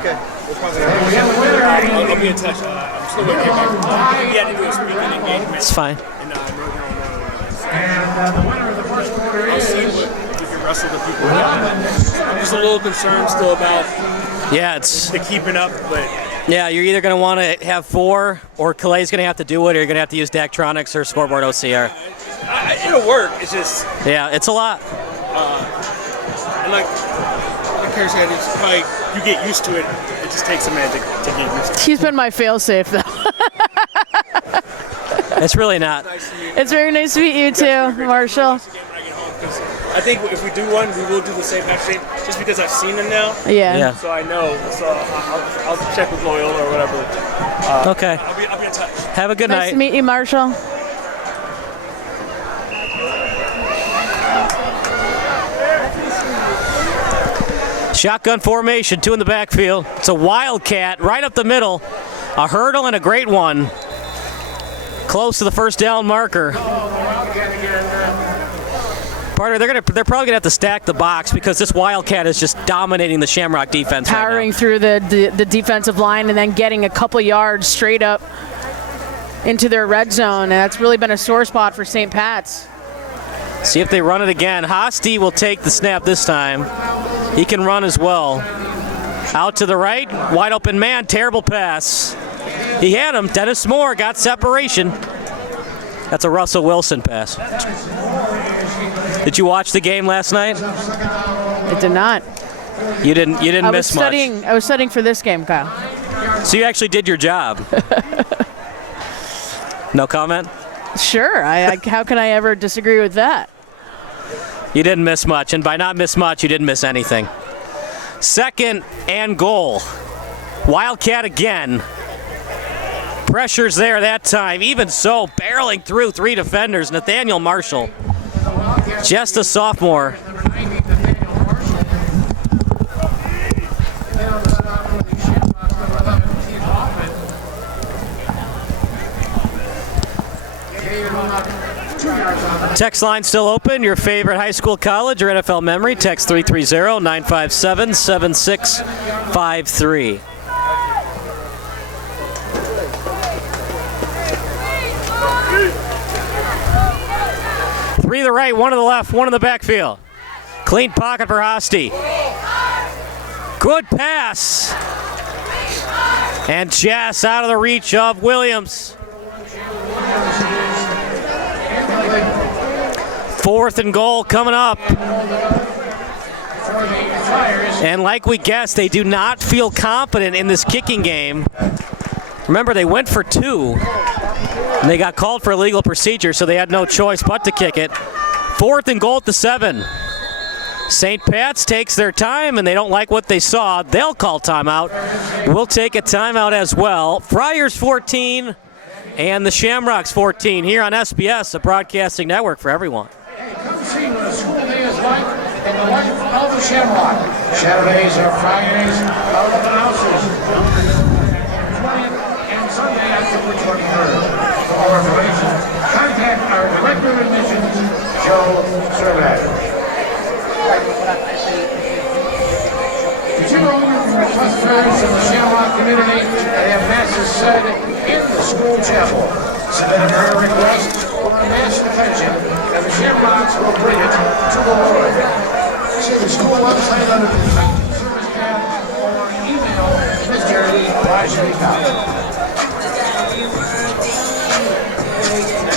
Okay. I'll be in touch. I'm still going to get back. We had to do a speaking engagement. It's fine. And the winner of the first quarter is You can wrestle the people. I'm just a little concerned still about Yeah, it's the keeping up, but you're either going to want to have 4, or Clay's going to have to do it, or you're going to have to use Daktronics or Scoreboard OCR. it'll work. It's just, Yeah, it's a lot. and like Kerry said, it's probably, you get used to it. It just takes a minute to get used to it. He's been my fail-safe, though. It's really not. It's very nice to meet you, too, Marshall. I think if we do one, we will do the same half shape, just because I've seen them now. Yeah. So I know. So I'll check with Loyola or whatever. Okay. I'll be in touch. Have a good Nice night. to meet you, Marshall. Shotgun formation, 2 in the backfield. It's a wildcat right up the middle. A hurdle and a great one. Close to the first down marker. Partner, they're probably gonna have to stack the box because this wildcat is just dominating the Shamrock defense Powering right now. through the defensive line and then getting a couple yards straight up into their red zone. And that's really been a sore spot for St. Pat's. See if they run it again. Hosty will take the snap this time. He can run as well. Out to the right, wide open man, terrible pass. He had him. Dennis Moore got separation. That's a Russell Wilson pass. Did you watch the game last night? It did not. You didn't miss much. I was studying for this game, Kyle. So you actually did your job. No comment? Sure. How can I ever disagree with that? You didn't miss much, and by not miss much, you didn't miss anything. 2nd and goal. Wildcat again. Pressure's there that time. Even so, barreling through 3 defenders. Nathaniel Marshall, just a sophomore. Text line still open. Your favorite high school, college, or NFL memory. Text 330-957-7653. Three to the right, one to the left, one in the backfield. Clean pocket for Hosty. Good pass. And just out of the reach of Williams. 4th and goal coming up. And like we guessed, they do not feel confident in this kicking game. Remember, they went for 2. And they got called for illegal procedure, so they had no choice but to kick it. 4th and goal at the 7. St. Pat's takes their time, and they don't like what they saw. They'll call timeout. We'll take a timeout as well. Friars 14 and the Shamrocks 14 here on SBS, a broadcasting network for everyone. Hey, come see what a school day is like in the life of the Shamrock. Saturdays are Fridays of open houses. 20th and Sunday, October 23rd. For more information, contact our Director of Admissions, Joe Surveyor. Did you know you can request prayers from the Shamrock community and have masses said in the school chapel? Submit a prayer request or a mass intention, and the Shamrocks will bring it to the Lord. See the school website under the service tab or email Mr. Rajnikov.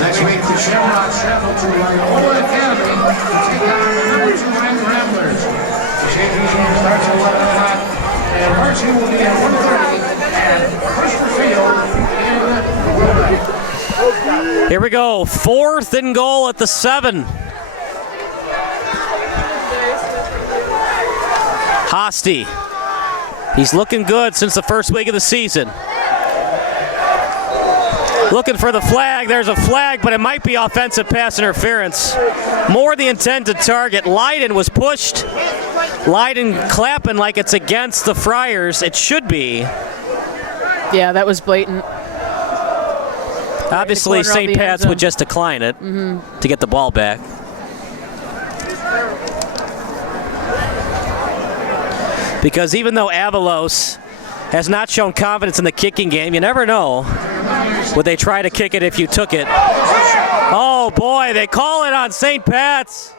Next week, the Shamrocks travel to Loyola Academy to take on the number 2 ranked Ramblers. The JV game starts at 11 o'clock, and varsity will be at 1:30 at Custer Field in Wilmette. Here we go. 4th and goal at the 7. Hosty. He's looking good since the first week of the season. Looking for the flag. There's a flag, but it might be offensive pass interference. More the intended target. Leiden was pushed. Leiden clapping like it's against the Friars. It should be. Yeah, that was blatant. Obviously, St. Pat's would just decline it to get the ball back. Because even though Avalos has not shown confidence in the kicking game, you never know. Would they try to kick it if you took it? Oh boy, they call it on St. Pat's.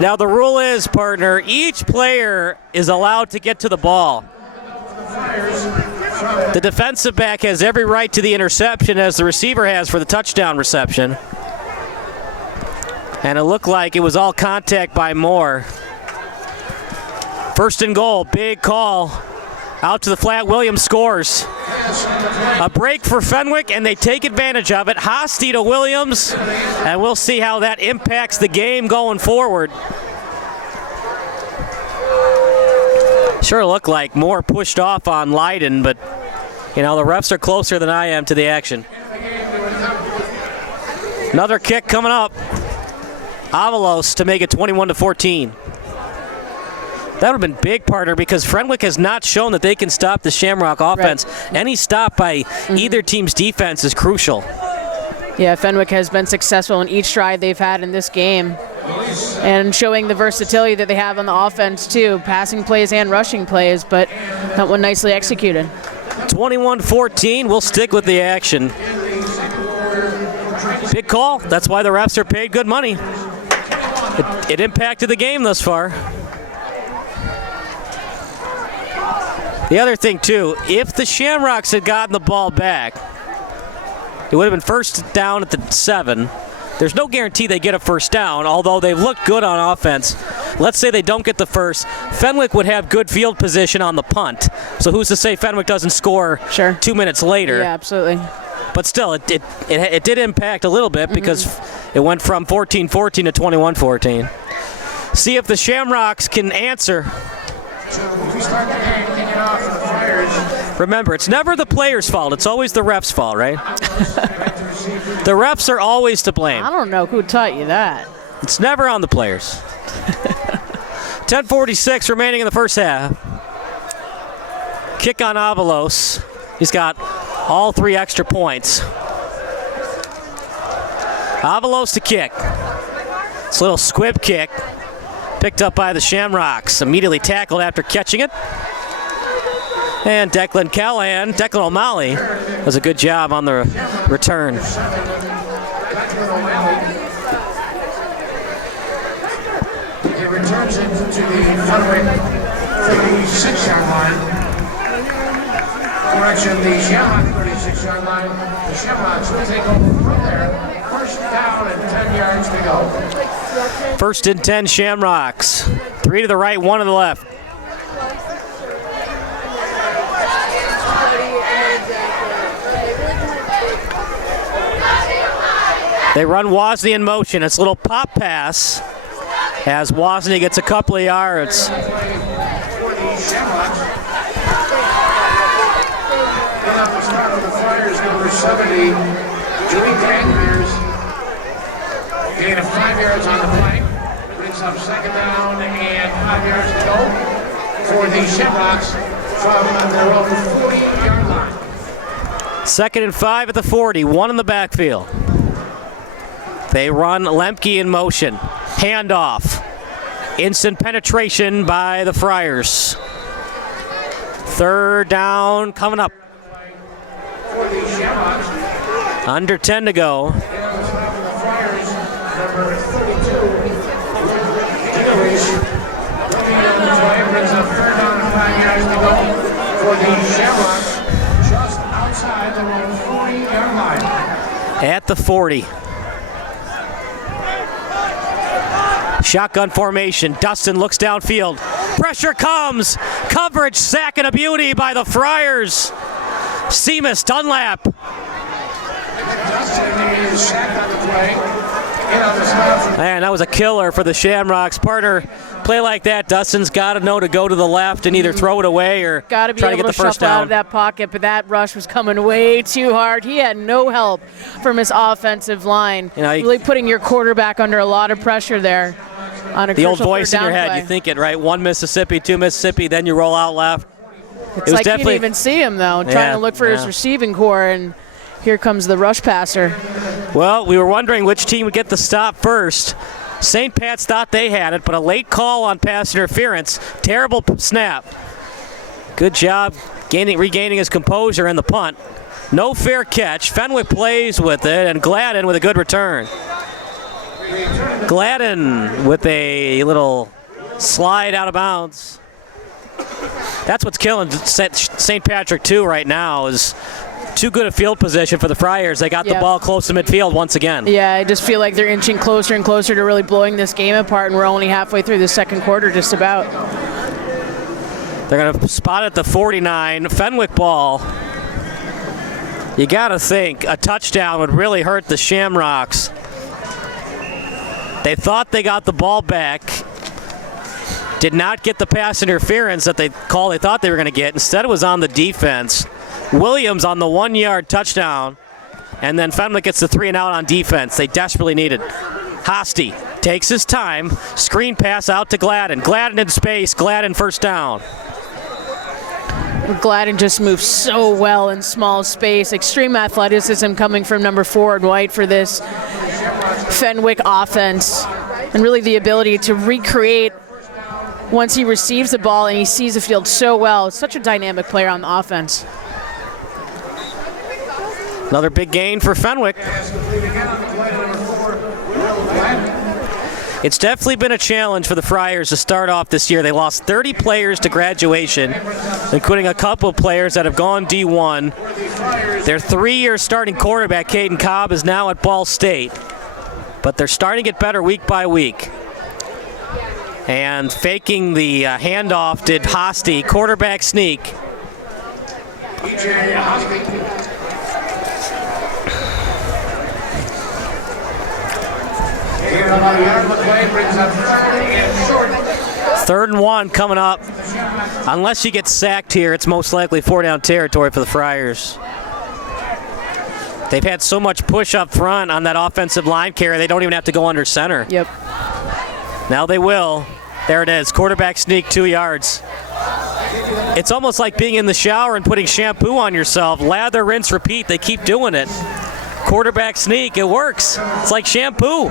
Now the rule is, partner, each player is allowed to get to the ball. The defensive back has every right to the interception as the receiver has for the touchdown reception. And it looked like it was all contact by Moore. 1st and goal, big call. Out to the flat, Williams scores. A break for Fenwick, and they take advantage of it. Hosty to Williams, and we'll see how that impacts the game going forward. Sure looked like Moore pushed off on Leiden, but, you know, the refs are closer than I am to the action. Another kick coming up. Avalos to make it 21-14. That would have been big, partner, because Fenwick has not shown that they can stop the Shamrock offense. Right. Any stop by either team's defense is crucial. Yeah, Fenwick has been successful in each drive they've had in this game and showing the versatility that they have on the offense, too, passing plays and rushing plays, but that one nicely executed. 21-14, we'll stick with the action. Big call. That's why the refs are paid good money. It impacted the game thus far. The other thing, too, if the Shamrocks had gotten the ball back, it would have been 1st down at the 7. There's no guarantee they get a 1st down, although they've looked good on offense. Let's say they don't get the 1st. Fenwick would have good field position on the punt. So who's to say Fenwick doesn't score 2 minutes later? Yeah, absolutely. But still, it did impact a little bit because it went from 14-14 to 21-14. See if the Shamrocks can answer. Remember, it's never the player's fault. It's always the ref's fault, right? The refs are always to blame. I don't know who taught you that. It's never on the players. 10:46 remaining in the first half. Kick on Avalos. He's got all 3 extra points. Avalos to kick. It's a little squib kick. Picked up by the Shamrocks. Immediately tackled after catching it. And Declan O'Malley does a good job on the return. He returns it to the Fenwick 36-yard line. Correction, the Shamrock 36-yard line. The Shamrocks will take over from there. First down and 10 yards to go. First and 10 Shamrocks. 3 to the right, 1 to the left. They run Wozni in motion. It's a little pop pass as Wozni gets a couple of yards. For the Shamrocks. And off the start of the Flyers, number 70, Jimmy Dangers. Gain of 5 yards on the play. Brings up second down and 5 yards to go for the Shamrocks from their own 40-yard line. Second and 5 at the 40, 1 in the backfield. They run Lemke in motion. Handoff. Instant penetration by the Friars. Third down coming up. For the Shamrocks. Under 10 to go. And on the top of the Flyers, number 32, English. Brings up third down and 5 yards to go for the Shamrocks. Just outside their own 40-yard line. At the 40. Shotgun formation. Dustin looks downfield. Pressure comes. Coverage, sack and a beauty by the Friars. Seamus Dunlap. Dustin is sacked on the play. And on the snap. Man, that was a killer for the Shamrocks. Partner, play like that, Dustin's got to know to go to the left and either throw it away or Got to be try to able get the to first shuffle out down. of that pocket, but that rush was coming way too hard. He had no help from his offensive line. You know, really putting your quarterback under a lot of pressure there on a The old crucial voice third in your down head, play. you think it, right? 1 Mississippi, 2 Mississippi, then you roll out left. It's like you didn't even see him, though, trying to look for his yeah. receiving core, and here comes the rush passer. Well, we were wondering which team would get the stop first. St. Pat's thought they had it, but a late call on pass interference. Terrible snap. Good job regaining his composure in the punt. No fair catch. Fenwick plays with it, and Gladden with a good return. Gladden with a little slide out of bounds. That's what's killing St. Patrick too right now is too good a field position for the Friars. They got the ball close to midfield once again. Yeah, I just feel like they're inching closer and closer to really blowing this game apart, and we're only halfway through the second quarter just about. They're going to spot at the 49. Fenwick ball. You got to think a touchdown would really hurt the Shamrocks. They thought they got the ball back. Did not get the pass interference that they thought they were going to get. Instead, it was on the defense. Williams on the 1-yard touchdown. And then Fenwick gets the 3 and out on defense. They desperately needed. Hosty takes his time. Screen pass out to Gladden. Gladden in space. Gladden first down. Gladden just moves so well in small space. Extreme athleticism coming from number 4 and White for this Fenwick offense. And really the ability to recreate once he receives the ball and he sees the field so well. Such a dynamic player on the offense. Another big gain for Fenwick. It's definitely been a challenge for the Friars to start off this year. They lost 30 players to graduation, including a couple of players that have gone D1. Their 3-year starting quarterback, Caden Cobb, is now at Ball State. But they're starting to get better week by week. And faking the handoff did Hosty. Quarterback sneak. PJ Hosty. About a yard of the play, brings up third and short. 3rd and 1 coming up. Unless you get sacked here, it's most likely 4-down territory for the Friars. They've had so much push up front on that offensive line carry, they don't even have to go under center. Yep. Now they will. There it is. Quarterback sneak, 2 yards. It's almost like being in the shower and putting shampoo on yourself. Lather, rinse, repeat. They keep doing it. Quarterback sneak, it works. It's like shampoo.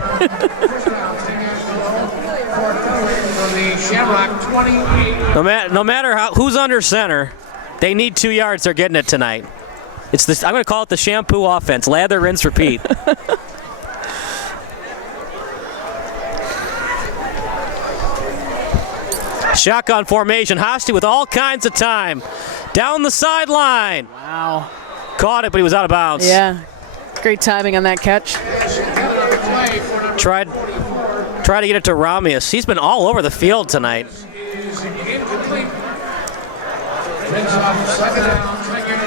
No matter who's under center, they need 2 yards. They're getting it tonight. It's this. I'm going to call it the shampoo offense. Lather, rinse, repeat. Shotgun formation. Hosty with all kinds of time. Down the sideline. Wow. Caught it, but he was out of bounds. Yeah. Great timing on that catch. Tried to get it to Ramius. He's been all over the field tonight.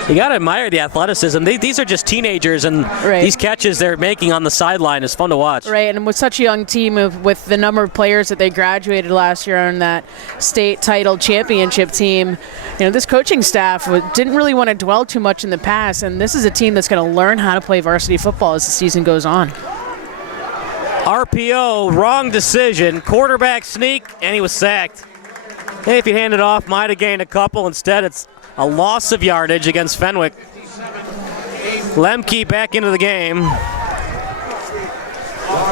You got to admire the athleticism. These are just teenagers, and these catches they're making on the sideline is fun to watch. Right, and with such a young team, with the number of players that they graduated last year on that state title championship team, this coaching staff didn't really want to dwell too much in the past, and this is a team that's going to learn how to play varsity football as the season goes on. RPO, wrong decision. Quarterback sneak, and he was sacked. Hey, if you hand it off, might have gained a couple. Instead, it's a loss of yardage against Fenwick. Lemke back into the game.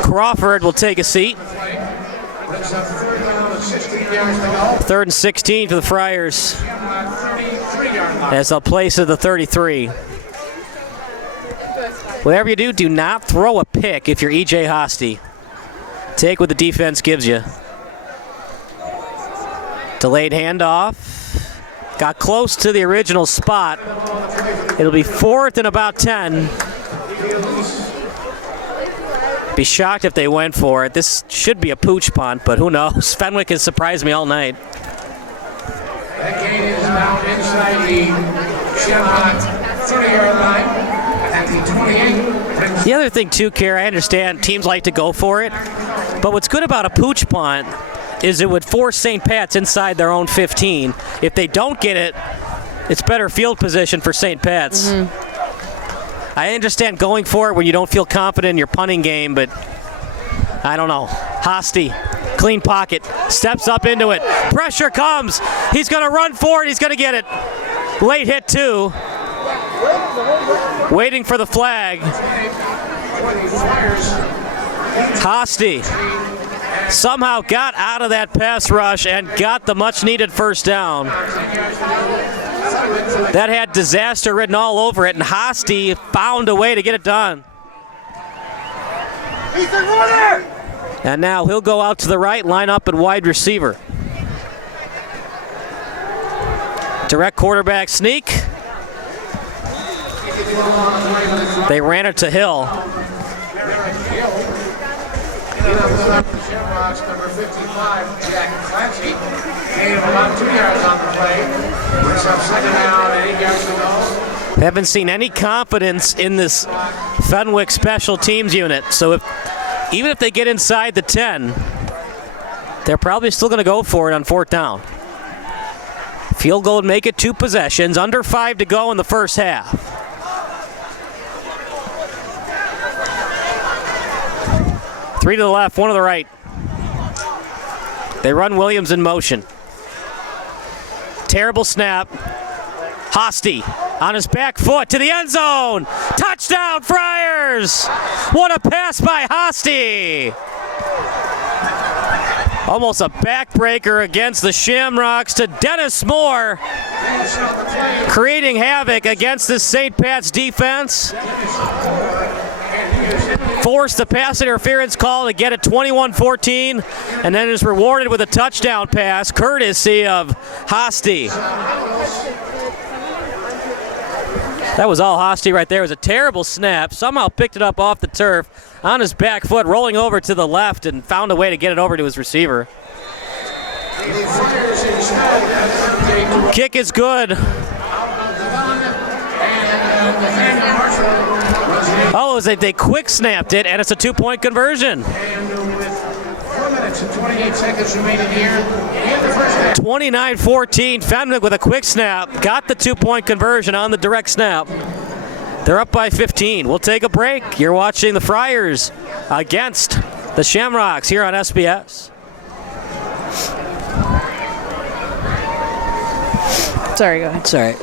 Crawford will take a seat. 3rd and 16 for the Friars. As they'll place at the 33. Whatever you do, do not throw a pick if you're E.J. Hosty. Take what the defense gives you. Delayed handoff. Got close to the original spot. It'll be 4th and about 10. Be shocked if they went for it. This should be a pooch punt, but who knows? Fenwick has surprised me all night. That gain is now inside the Shamrock 30-yard line at the 28. The other thing too, Kerr, I understand teams like to go for it, but what's good about a pooch punt is it would force St. Pat's inside their own 15. If they don't get it, it's better field position for St. Pat's. Mm-hmm. I understand going for it when you don't feel confident in your punting game, but I don't know. Hosty, clean pocket, steps up into it. Pressure comes. He's going to run for it. He's going to get it. Late hit, too. Waiting for the flag. Hosty somehow got out of that pass rush and got the much-needed first down. That had disaster written all over it, and Hosty found a way to get it done. And now he'll go out to the right, line up at wide receiver. Direct quarterback sneak. They ran it to Hill. Shamrocks, number 55, Jack Clancy, gain of about 2 yards on the play. Brings up 2nd down and 8 yards to go. Haven't seen any confidence in this Fenwick special teams unit. So even if they get inside the 10, they're probably still going to go for it on 4th down. Field goal would make it 2 possessions. Under 5 to go in the first half. Three to the left, 1 to the right. They run Williams in motion. Terrible snap. Hosty on his back foot to the end zone. Touchdown, Friars! What a pass by Hosty! Almost a backbreaker against the Shamrocks to Dennis Moore. Creating havoc against this St. Pat's defense. Forced the pass interference call to get it 21-14, and then is rewarded with a touchdown pass, courtesy of Hosty. That was all Hosty right there. It was a terrible snap. Somehow picked it up off the turf on his back foot, rolling over to the left, and found a way to get it over to his receiver. Kick is good. Oh, they quick snapped it, and it's a 2-point conversion. And with 4 minutes and 28 seconds remaining here in the first half. 29-14, Fenwick with a quick snap. Got the 2-point conversion on the direct snap. They're up by 15. We'll take a break. You're watching the Friars against the Shamrocks here on SBS. Sorry, go ahead. It's all right.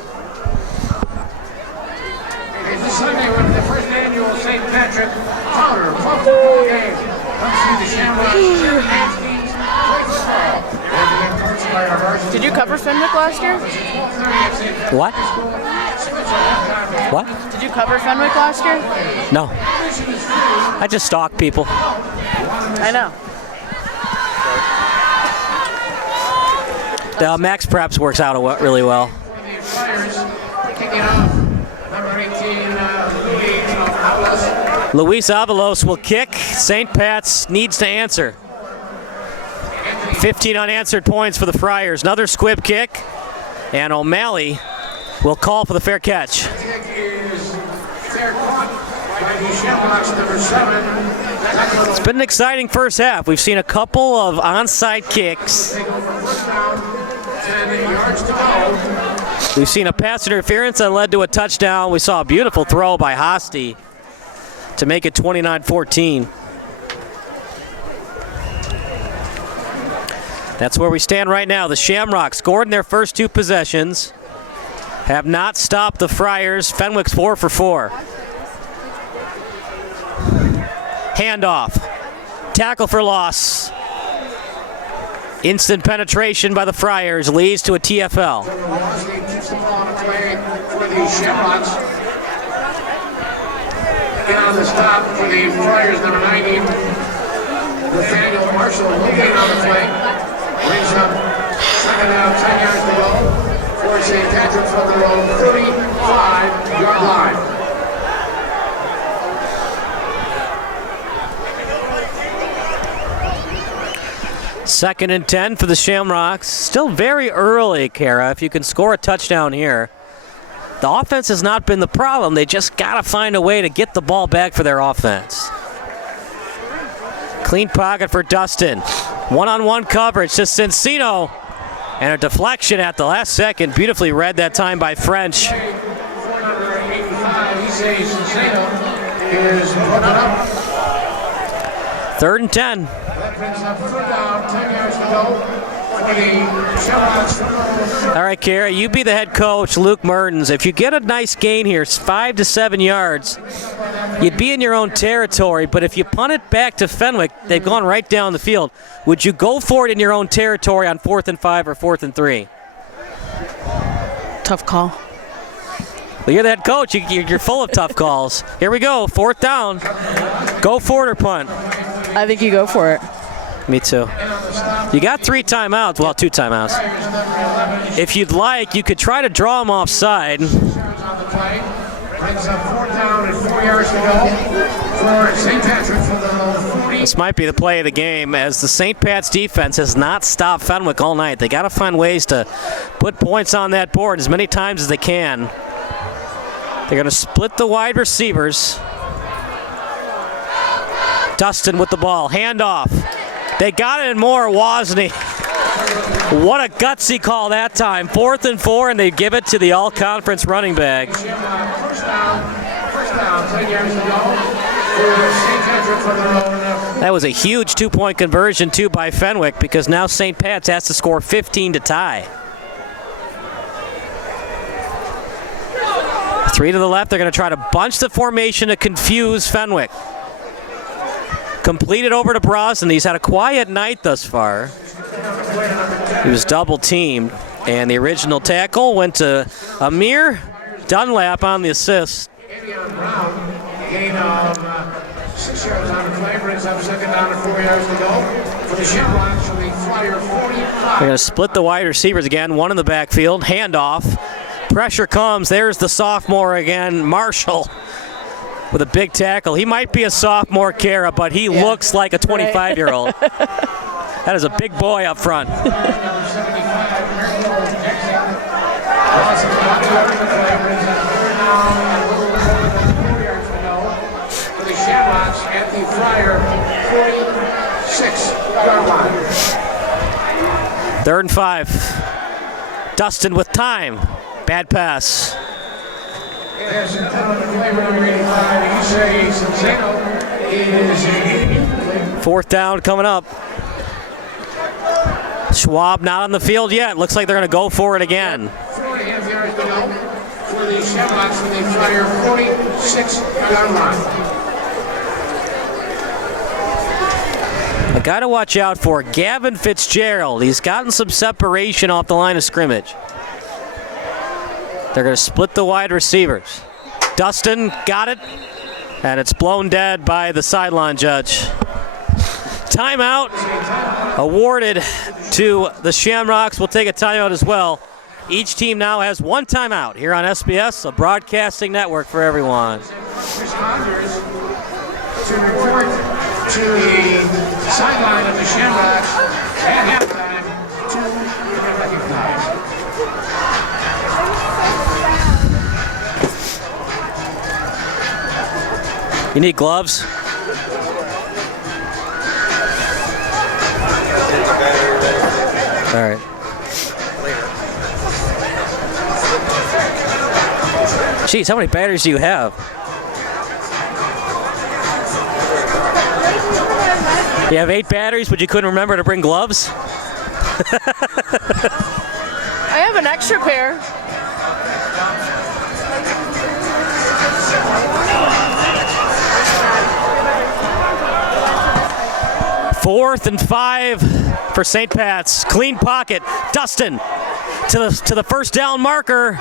It's this Sunday with the first annual St. Patrick Powder Club Football Game. Come see the Shamrocks cheerleading teams play football. They're being coached by our varsity. Did you cover Fenwick last year? What? What? Did you cover Fenwick last year? No. I just stalk people. I know. Max Preps works out really well. The Flyers kicking off. Number 18, Luis Avalos will kick. St. Pat's needs to answer. 15 unanswered points for the Friars. Another squib kick. And O'Malley will call for the fair catch. Fair caught by the Shamrocks, number 7. It's been an exciting first half. We've seen a couple of onside kicks. Take over first down, 10 yards to go. We've seen a pass interference that led to a touchdown. We saw a beautiful throw by Hosty to make it 29-14. That's where we stand right now. The Shamrocks scored in their first 2 possessions. Have not stopped the Friars. Fenwick's 4 for 4. Handoff. Tackle for loss. Instant penetration by the Friars leads to a TFL. Varsity keeps the ball on the play for the Shamrocks. And on the stop for the Friars, number 90. Nathaniel Marshall looking on the play. Brings up second down, 10 yards to go. For St. Patrick from their own 35-yard line. Second and 10 for the Shamrocks. Still very early, Kara. If you can score a touchdown here. The offense has not been the problem. They just got to find a way to get the ball back for their offense. Clean pocket for Dustin. One-on-one coverage to Cincino. And a deflection at the last second. Beautifully read that time by French. For number 85, he says Cincino is putting it up. 3rd and 10. That brings up third down, 10 yards to go for the Shamrocks. All right, Kara, you be the head coach, Luke Mertens. If you get a nice gain here, it's 5 to 7 yards, you'd be in your own territory. But if you punt it back to Fenwick, they've gone right down the field. Would you go for it in your own territory on 4th and 5 or 4th and 3? Tough call. Well, you're the head coach. You're full of tough calls. Here we go, 4th down. Go for it or punt? I think you go for it. Me too. You got 3 timeouts. Well, 2 timeouts. If you'd like, you could try to draw them offside. On the play. Brings up fourth down and 4 yards to go for St. Patrick from the 40. This might be the play of the game, as the St. Pat's defense has not stopped Fenwick all night. They got to find ways to put points on that board as many times as they can. They're going to split the wide receivers. Dustin with the ball. Handoff. They got it in more. Wozni. What a gutsy call that time. 4th and 4, and they give it to the all-conference running back. First down, 10 yards to go for St. Patrick from their own. That was a huge 2-point conversion, too, by Fenwick, because now St. Pat's has to score 15 to tie. 3 to the left. They're going to try to bunch the formation to confuse Fenwick. Completed over to Brosnan. He's had a quiet night thus far. He was double teamed, and the original tackle went to Amir Dunlap on the assist. Brown, gain of 6 yards on the play, brings up second down and 4 yards to go for the Shamrocks from the Flyer 45. They're going to split the wide receivers again, one in the backfield, handoff. Pressure comes. There's the sophomore again, Marshall, with a big tackle. He might be a sophomore, Kara, but he looks like a 25-year-old. That is a big boy up front. Number 75, for the Shamrocks at the Flyer 46-yard line. 3rd and 5. Dustin with time. Bad pass. There's a ton of flavor number 85. IHSA Varsity is 4th down coming up. Schwab not on the field yet. Looks like they're going to go for it again. to go for the Shamrocks when they fire 46-yard line. I got to watch out for Gavin Fitzgerald. He's gotten some separation off the line of scrimmage. They're going to split the wide receivers. Dustin got it, and it's blown dead by the sideline judge. Timeout awarded to the Shamrocks. We'll take a timeout as well. Each team now has one timeout here on SBS, a broadcasting network for everyone. Responders to report to the sideline of the Shamrocks at halftime to recognize. You need gloves? All right. Jeez, how many batteries do you have? You have 8 batteries, but you couldn't remember to bring gloves? I have an extra pair. Fourth and 5 for St. Pat's. Clean pocket. Dustin to the first down marker.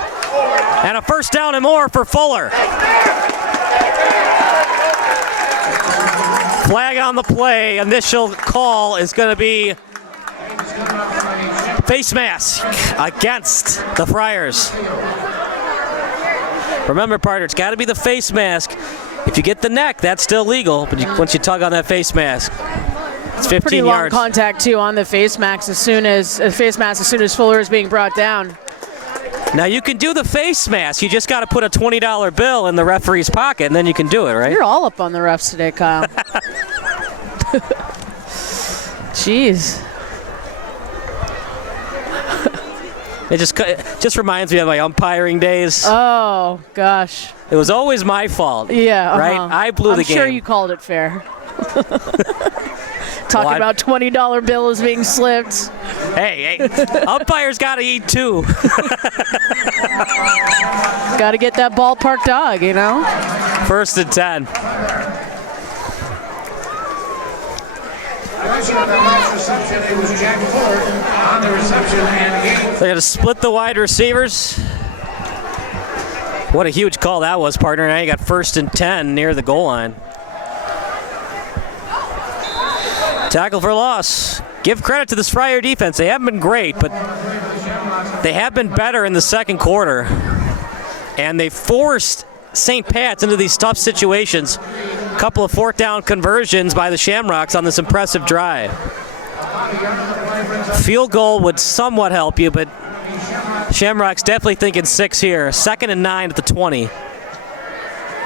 And a first down and more for Fuller. Flag on the play. Initial call is going to be face mask against the Friars. Remember, partner, it's got to be the face mask. If you get the neck, that's still legal. But once you tug on that face mask, it's 15 Pretty yards. long contact too on the face mask as soon as Fuller is being brought down. Now you can do the face mask. You just got to put a $20 bill in the referee's pocket, and then you can do it, right? You're all up on the refs today, Kyle. Jeez. It just reminds me of my umpiring days. Oh gosh. It was always my fault. Yeah. Right? I blew the game. I'm sure you called it fair. Talking about $20 bill is being slipped. Hey, umpires got to eat too. Got to get that ballpark dog, you know? First and 10. It was Jack Fuller on the reception and game. They're going to split the wide receivers. What a huge call that was, partner. Now you got first and 10 near the goal line. Tackle for loss. Give credit to this Friar defense. They haven't been great, but they have been better in the second quarter. And they forced St. Pat's into these tough situations. A couple of fourth down conversions by the Shamrocks on this impressive drive. Field goal would somewhat help you, but Shamrocks definitely thinking 6 here. 2nd and 9 at the 20.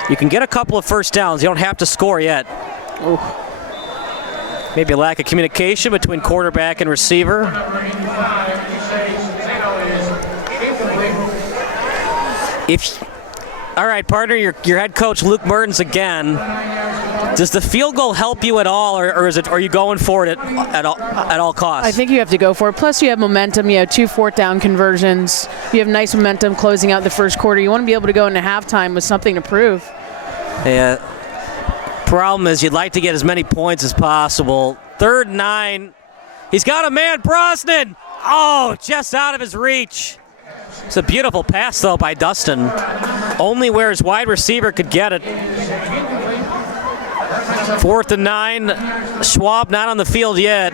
You can get a couple of first downs. You don't have to score yet. Ooh. Maybe a lack of communication between quarterback and receiver. All right, partner, your head coach Luke Mertens again. Does the field goal help you at all, or are you going for it at all costs? I think you have to go for it. Plus, you have momentum. You have 2 fourth-down conversions. You have nice momentum closing out the first quarter. You want to be able to go into halftime with something to prove. Yeah. Problem is you'd like to get as many points as possible. 3rd and 9. He's got a man, Brosnan. Oh, just out of his reach. It's a beautiful pass, though, by Dustin. Only where his wide receiver could get it. 4th and 9. Schwab not on the field yet.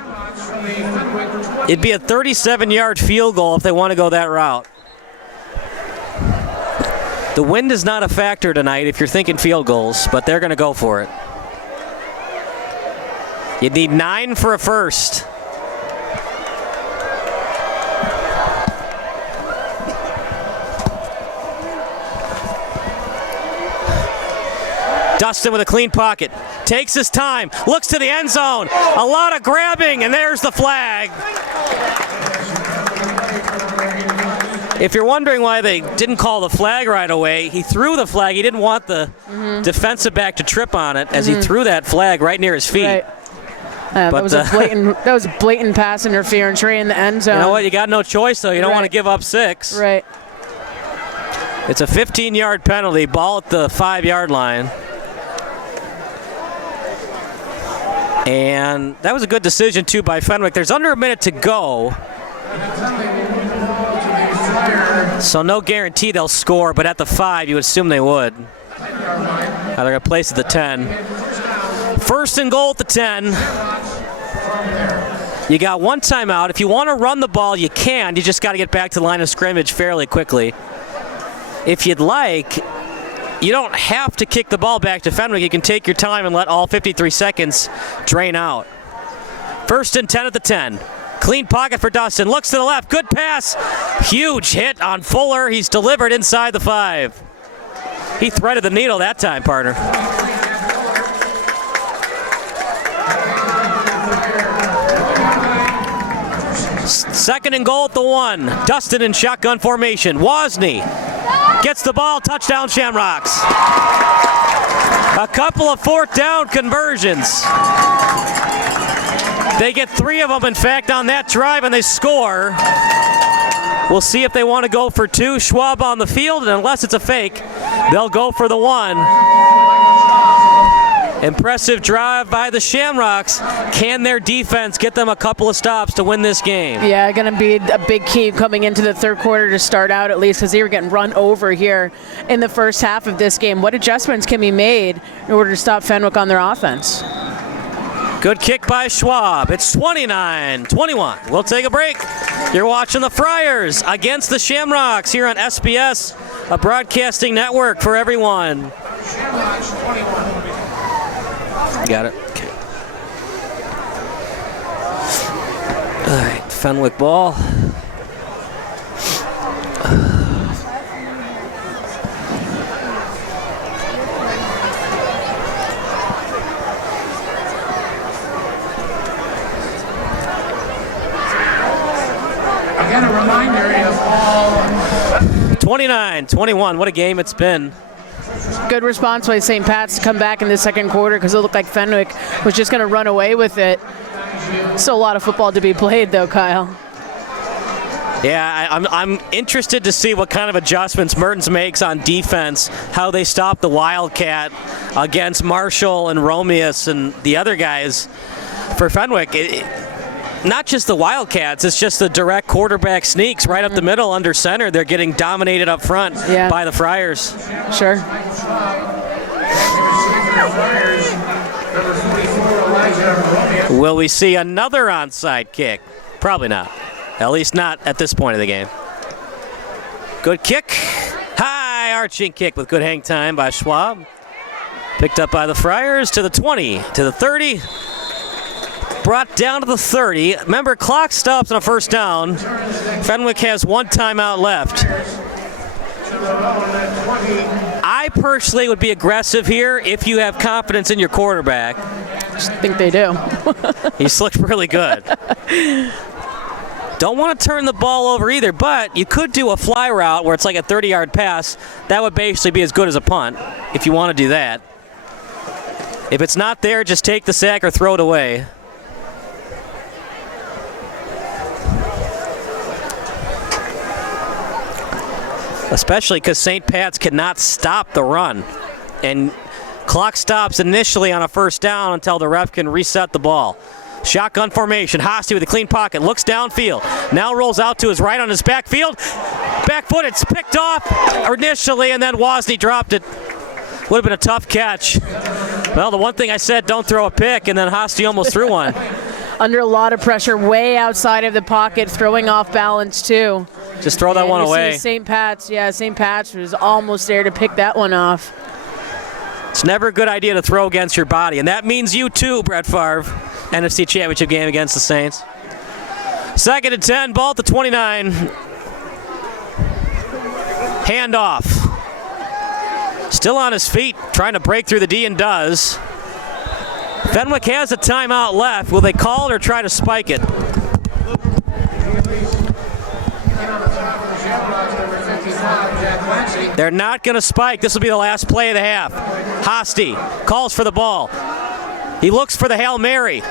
It'd be a 37-yard field goal if they want to go that route. The wind is not a factor tonight if you're thinking field goals, but they're going to go for it. You'd need 9 for a first. Dustin with a clean pocket. Takes his time. Looks to the end zone. A lot of grabbing, and there's the flag. If you're wondering why they didn't call the flag right away, he threw the flag. He didn't want the defensive back to trip on it as he threw that flag right near his feet. Right. That was a blatant pass interference right in the end zone. You know what? You got no choice, though. You don't want to give up 6. Right. It's a 15-yard penalty, ball at the 5-yard line. And that was a good decision, too, by Fenwick. There's under a minute to go. So no guarantee they'll score, but at the 5, you would assume they would. Now they're going to place at the 10. First and goal at the 10. You got one timeout. If you want to run the ball, you can. You just got to get back to the line of scrimmage fairly quickly. If you'd like, you don't have to kick the ball back to Fenwick. You can take your time and let all 53 seconds drain out. First and 10 at the 10. Clean pocket for Dustin. Looks to the left. Good pass. Huge hit on Fuller. He's delivered inside the 5. He threaded the needle that time, partner. Second and goal at the 1. Dustin in shotgun formation. Wozni gets the ball. Touchdown, Shamrocks. A couple of fourth down conversions. They get 3 of them, in fact, on that drive, and they score. We'll see if they want to go for 2. Schwab on the field, and unless it's a fake, they'll go for the 1. Impressive drive by the Shamrocks. Can their defense get them a couple of stops to win this game? Yeah, going to be a big key coming into the third quarter to start out, at least, because they were getting run over here in the first half of this game. What adjustments can be made in order to stop Fenwick on their offense? Good kick by Schwab. It's 29-21. We'll take a break. You're watching the Friars against the Shamrocks here on SBS, a broadcasting network for everyone. Shamrocks 21. Got it. Okay. All right, Fenwick ball. Again, a reminder, it is all 29-21. What a game it's been. Good response by St. Pat's to come back in the second quarter because it looked like Fenwick was just going to run away with it. Still a lot of football to be played, though, Kyle. Yeah, I'm interested to see what kind of adjustments Mertens makes on defense, how they stop the Wildcat against Marshall and Romeus and the other guys. For Fenwick, not just the Wildcats, it's just the direct quarterback sneaks right up the middle under center. They're getting dominated up front by the Friars. Sure. Will we see another onside kick? Probably not. At least not at this point of the game. Good kick. High arching kick with good hang time by Schwab. Picked up by the Friars to the 20, to the 30. Brought down to the 30. Remember, clock stops on a first down. Fenwick has one timeout left. I personally would be aggressive here if you have confidence in your quarterback. I think they do. He's looked really good. Don't want to turn the ball over either, but you could do a fly route where it's like a 30-yard pass. That would basically be as good as a punt if you want to do that. If it's not there, just take the sack or throw it away. Especially because St. Pat's cannot stop the run. And clock stops initially on a first down until the ref can reset the ball. Shotgun formation. Hosty with a clean pocket. Looks downfield. Now rolls out to his right on his backfield. Back foot. It's picked off initially, and then Wozni dropped it. Would have been a tough catch. Well, the one thing I said, don't throw a pick, and then Hosty almost threw one. Under a lot of pressure, way outside of the pocket, throwing off balance, too. Just throw that one away. St. Pat's was almost there to pick that one off. It's never a good idea to throw against your body, and that means you too, Brett Favre. NFC Championship game against the Saints. Second and 10, ball at the 29. Handoff. Still on his feet, trying to break through the D and does. Fenwick has a timeout left. Will they call it or try to spike it? They're not going to spike. This will be the last play of the half. Hosty calls for the ball. He looks for the Hail Mary.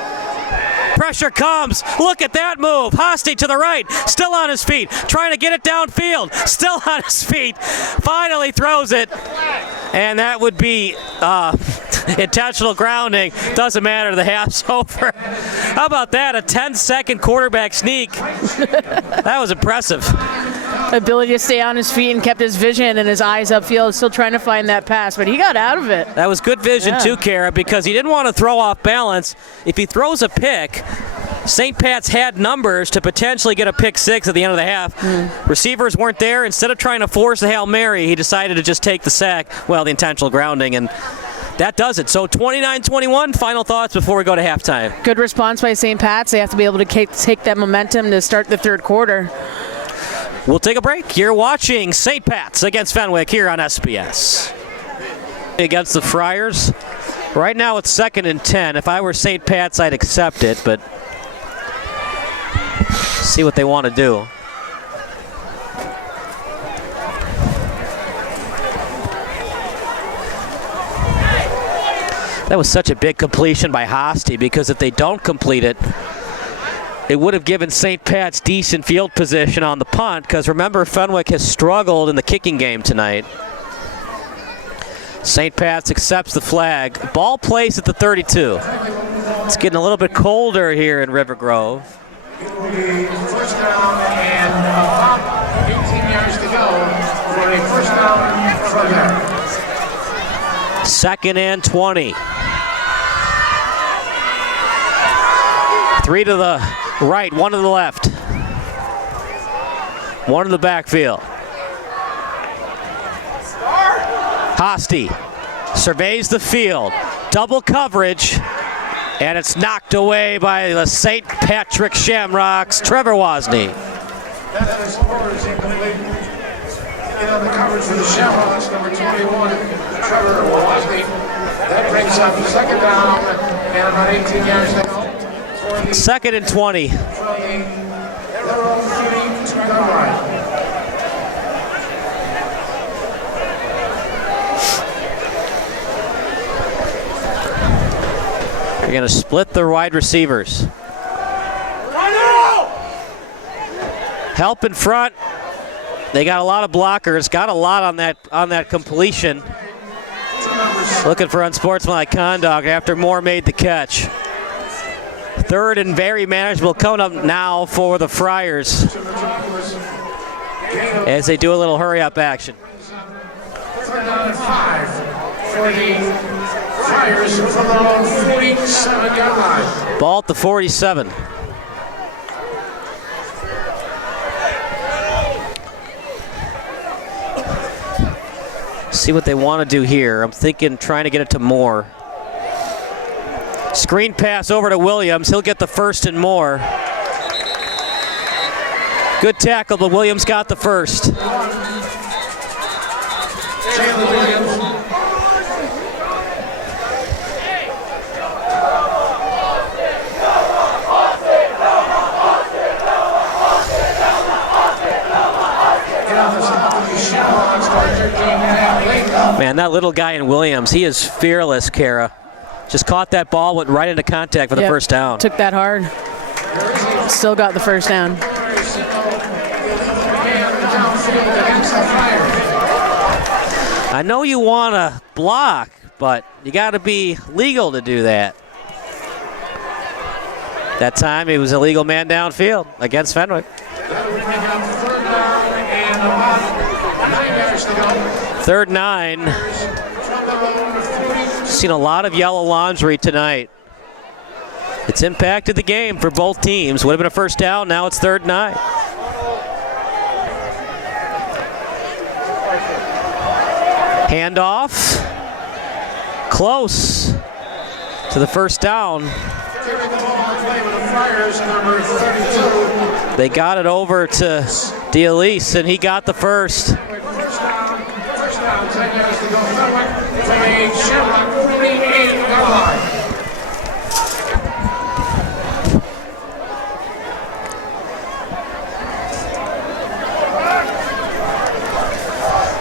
Pressure comes. Look at that move. Hosty to the right. Still on his feet. Trying to get it downfield. Still on his feet. Finally throws it. And that would be intentional grounding. Doesn't matter. The half's over. How about that? A 10-second quarterback sneak. That was impressive. Ability to stay on his feet and kept his vision and his eyes upfield, still trying to find that pass, but he got out of it. That was good vision too, Kara, because he didn't want to throw off balance. If he throws a pick, St. Pat's had numbers to potentially get a pick six at the end of the half. Receivers weren't there. Instead of trying to force the Hail Mary, he decided to just take the sack, well, the intentional grounding, and that does it. So 29-21, final thoughts before we go to halftime. Good response by St. Pat's. They have to be able to take that momentum to start the third quarter. We'll take a break. You're watching St. Pat's against Fenwick here on SBS. Against the Friars. Right now it's 2nd and 10. If I were St. Pat's, I'd accept it, but see what they want to do. That was such a big completion by Hosty, because if they don't complete it, it would have given St. Pat's decent field position on the punt, because remember, Fenwick has struggled in the kicking game tonight. St. Pat's accepts the flag. Ball placed at the 32. It's getting a little bit colder here in River Grove. First down and about 18 yards to go for a first down from there. 2nd and 20. 3 to the right, 1 to the left. 1 in the backfield. Hosty surveys the field. Double coverage. And it's knocked away by the St. Patrick Shamrocks, Trevor Wozni. That is scores incomplete. Get on the coverage for the Shamrocks, number 21, Trevor Wozni. That brings up 2nd down and about 18 yards to go. 2nd and 20. From the Little 32-yard line. They're going to split the wide receivers. Help in front. They got a lot of blockers. Got a lot on that completion. Looking for unsportsmanlike conduct after Moore made the catch. 3rd and very manageable coming up now for the Friars as they do a little hurry-up action. 3rd down and 5 for the Friars from their own 47-yard line. Ball at the 47. See what they want to do here. I'm thinking trying to get it to Moore. Screen pass over to Williams. He'll get the 1st and more. Good tackle, but Williams got the 1st. Jalen Williams. Man, that little guy in Williams, he is fearless, Kara. Just caught that ball, went right into contact for the first down. Took that hard. Still got the first down. I know you want to block, but you got to be legal to do that. That time, it was a legal man downfield against Fenwick. 3rd 9. Seen a lot of yellow laundry tonight. It's impacted the game for both teams. Would have been a first down. Now it's 3rd 9. Handoff. Close to the first down. They got it over to D'Elise, and he got the first.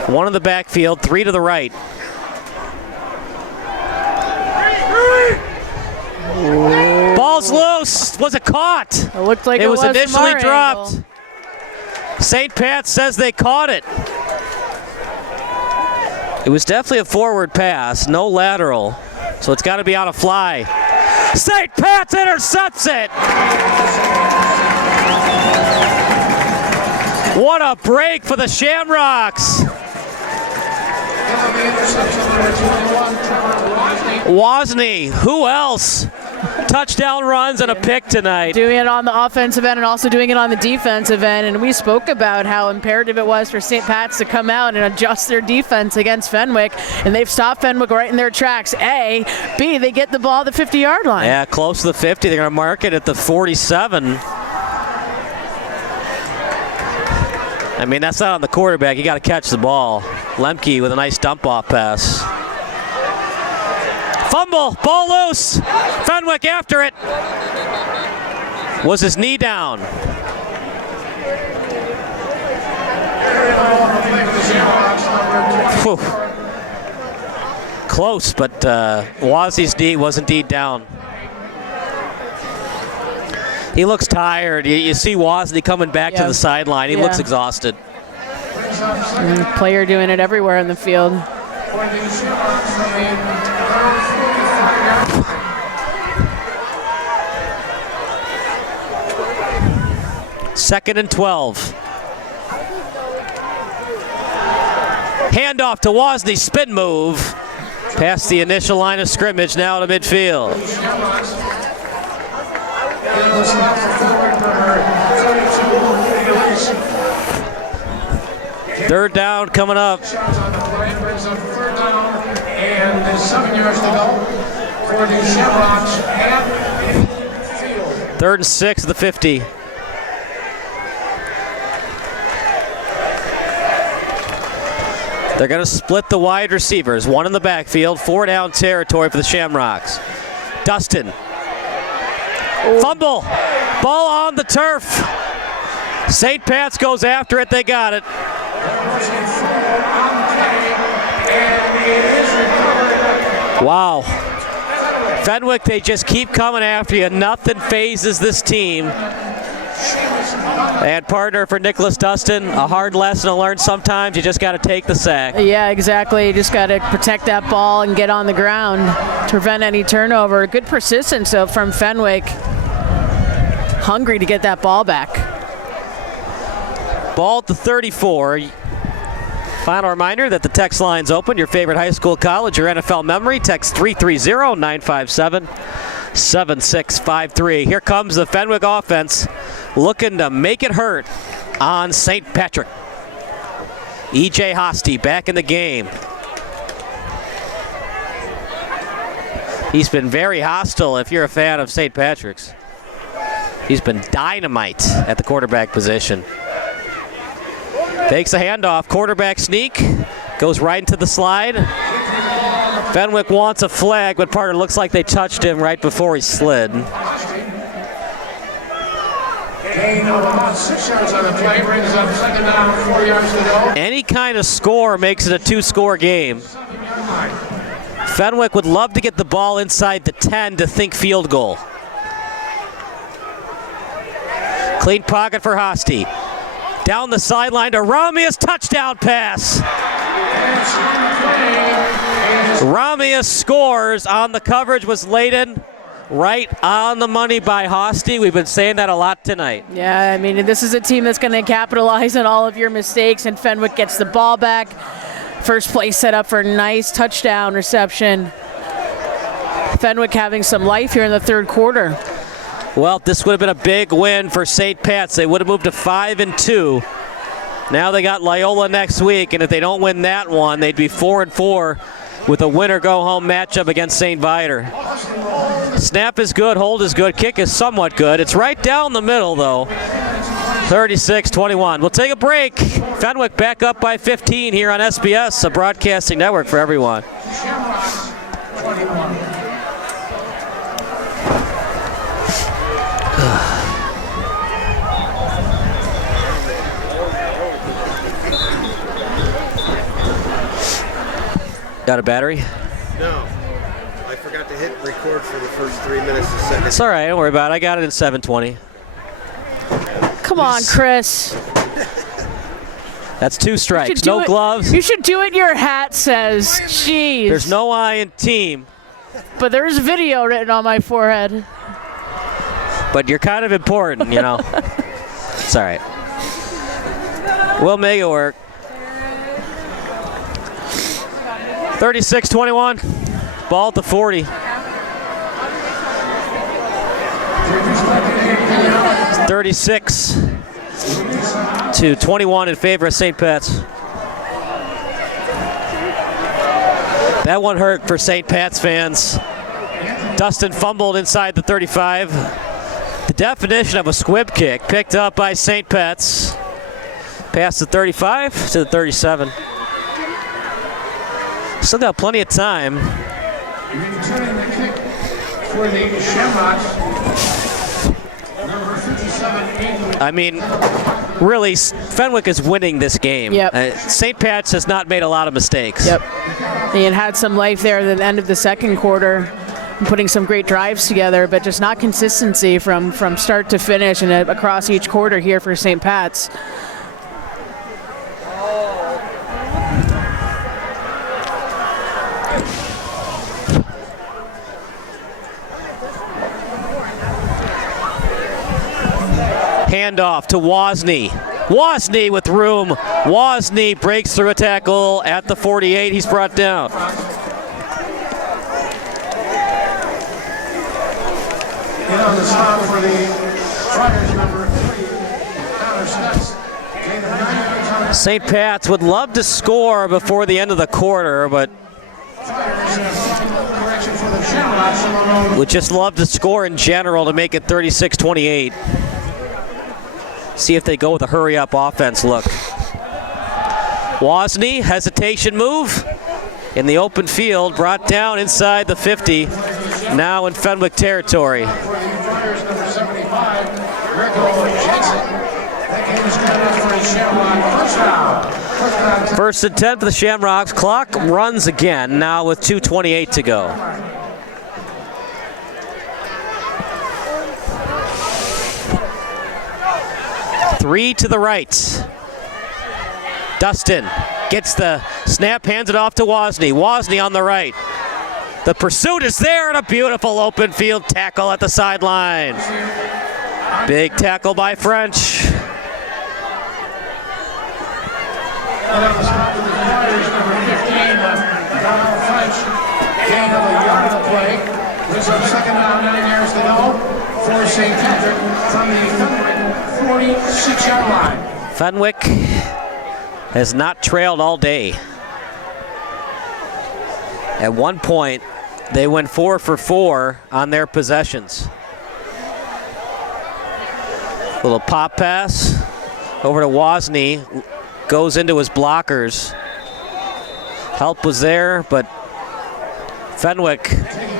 One in the backfield, 3 to the right. Ball's ball's loose. Was it caught? It looked like it was from initially our dropped. angle. St. Pat says they caught it. It was definitely a forward pass, no lateral. So it's got to be on a fly. St. Pat's intercepts it. What a break for the Shamrocks. Wozni, who else? Touchdown runs and a pick tonight. Doing it on the offensive end and also doing it on the defensive end. And we spoke about how imperative it was for St. Pat's to come out and adjust their defense against Fenwick. And they've stopped Fenwick right in their tracks. A. B, they get the ball at the 50-yard line. Yeah, close to the 50. They're going to mark it at the 47. I mean, that's not on the quarterback. You got to catch the ball. Lemke with a nice dump-off pass. Fumble, ball loose. Fenwick after it. Was his knee down? Whew. Close, but Wazzy's knee was indeed down. He looks tired. You see Wozny coming back to the sideline. He looks exhausted. Player doing it everywhere in the field. Second and 12. Handoff to Wozny, spin move. Past the initial line of scrimmage, now to midfield. Third down coming up. And 7 yards to go for the Shamrocks at field. 3rd and 6 at the 50. They're going to split the wide receivers. One in the backfield, 4 down territory for the Shamrocks. Dustin. Fumble. Ball on the turf. St. Pat's goes after it. They got it. Wow. Fenwick, they just keep coming after you. Nothing phases this team. And partner for Nicholas Dustin, a hard lesson to learn sometimes. You just got to take the sack. Yeah, exactly. You just got to protect that ball and get on the ground to prevent any turnover. Good persistence, though, from Fenwick. Hungry to get that ball back. Ball at the 34. Final reminder that the text line's open. Your favorite high school, college, your NFL memory. Text 330-957-7653. Here comes the Fenwick offense looking to make it hurt on St. Patrick. IHSA back in the game. He's been very hostile if you're a fan of St. Patrick's. He's been dynamite at the quarterback position. Takes a handoff, quarterback sneak, goes right into the slide. Fenwick wants a flag, but Parker looks like they touched him right before he slid. Gain of about 6 yards on the play, brings up 2nd down, 4 yards to go. Any kind of score makes it a 2-score game. Fenwick would love to get the ball inside the 10 to think field goal. Clean pocket for Hosty. Down the sideline to Ramia's touchdown pass. Ramia scores on the coverage, was laden right on the money by Hosty. We've been saying that a lot tonight. Yeah, I mean, this is a team that's going to capitalize on all of your mistakes, and Fenwick gets the ball back. First play set up for a nice touchdown reception. Fenwick having some life here in the 3rd quarter. Well, this would have been a big win for St. Pat's. They would have moved to 5-2. Now they got Loyola next week, and if they don't win that one, they'd be 4-4 with a winner-go-home matchup against St. Viator. Snap is good, hold is good, kick is somewhat good. It's right down the middle, though. 36-21. We'll take a break. Fenwick back up by 15 here on SBS, a broadcasting network for everyone. Got a battery? No. I forgot to to hit record for the first 3 minutes of the second. It's all right. Don't worry about it. I got it in 7:20. Come on, Chris. That's 2 strikes. do No it- gloves. You should do what your hat says. Jeez. There's no I in team, But there's video written on my forehead. but you're kind of important, you know. It's all right. We'll make it work. 36-21. Ball at the 40. 36-21 in favor of St. Pat's. That one hurt for St. Pat's fans. Dustin fumbled inside the 35. The definition of a squib kick picked up by St. Pat's. Past the 35 to the 37. Still got plenty of time. Returning the kick for the Shamrocks. Number 57, England. I mean, really, Fenwick is winning this game. Yep. St. Pat's has not made a lot of mistakes. Yep. He had some life there at the end of the second quarter, putting some great drives together, but just not consistency from start to finish and across each quarter here for St. Pat's. Handoff to Wozni. Wozni with room. Wozni breaks through a tackle at the 48. He's brought down. In on the stop for the Friars, number 3, Connor Stutz. Gain of 9 yards on the St. Pat's would love to score before the end of the quarter, but correction for the Shamrocks. would just love to score in general to make it 36-28. See if they go with a hurry-up offense look. Wozni, hesitation move in the open field, brought down inside the 50, now in Fenwick territory. For the Friars, number 75, Rico Jensen. That game is good enough for a Shamrock first down. First down. First and 10 for the Shamrocks. Clock runs again, now with 2:28 to go. Three to the right. Dustin gets the snap, hands it off to Wozni. Wozni on the right. The pursuit is there, and a beautiful open field tackle at the sideline. Big tackle by French. And on the stop for the Friars, number 15, Donald French. Gain of a yard of the play. Brings up second down, 9 yards to go for St. Patrick from the Fenwick 46-yard line. Fenwick has not trailed all day. At one point, they went 4 for 4 on their possessions. Little pop pass over to Wozni. Goes into his blockers. Help was there, but Fenwick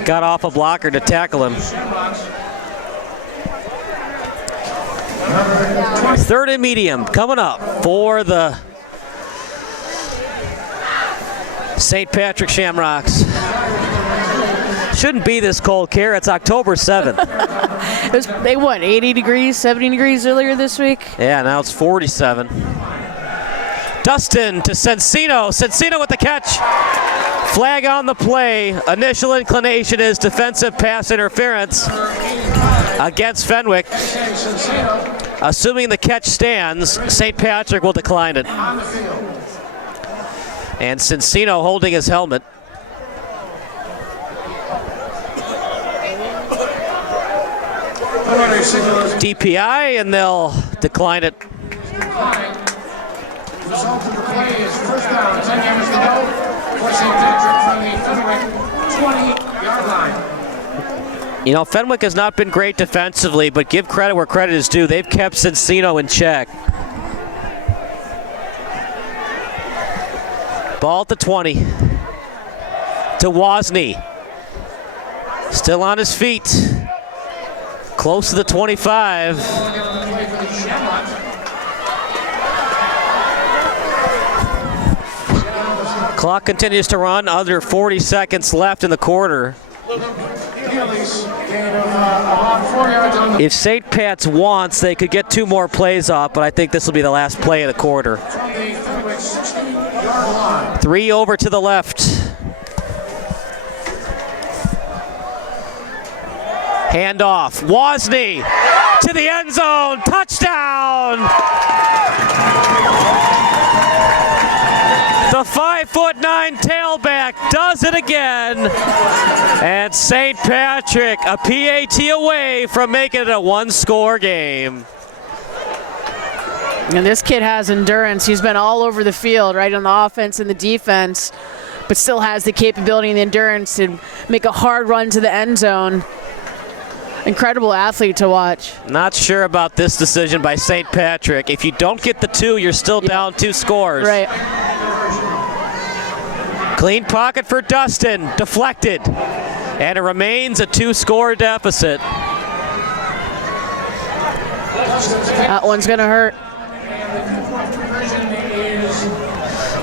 got off a blocker to tackle him. Third and medium coming up for the St. Patrick Shamrocks. Shouldn't be this cold, Kara. It's October 7th. They won 80 degrees, 70 degrees earlier this week. Yeah, now it's 47. Dustin to Sensino. Sensino with the catch. Flag on the play. Initial inclination is defensive pass interference against Fenwick. Assuming the catch stands, St. Patrick will decline it. And Sensino holding his helmet. DPI, and they'll decline it. Result of the play is first down, 10 yards to go for St. Patrick from the Fenwick 20-yard line. You know, Fenwick has not been great defensively, but give credit where credit is due. They've kept Sensino in check. Ball at the 20. To Wozni. Still on his feet. Close to the 25. Clock continues to run. Under 40 seconds left in the quarter. gain of about 4 yards on the If St. Pat's wants, they could get 2 more plays off, but I think this will be the last play of the quarter. Fenwick 60-yard line. 3 over to the left. Handoff. Wozni to the end zone. Touchdown! The 5'9" tailback does it again. And St. Patrick, a PAT away from making it a 1-score game. And this kid has endurance. He's been all over the field, right, on the offense and the defense, but still has the capability and the endurance to make a hard run to the end zone. Incredible athlete to watch. Not sure about this decision by St. Patrick. If you don't get the 2, you're still down 2 scores. Right. Clean pocket for Dustin. Deflected. And it remains a 2-score deficit. That one's going to hurt.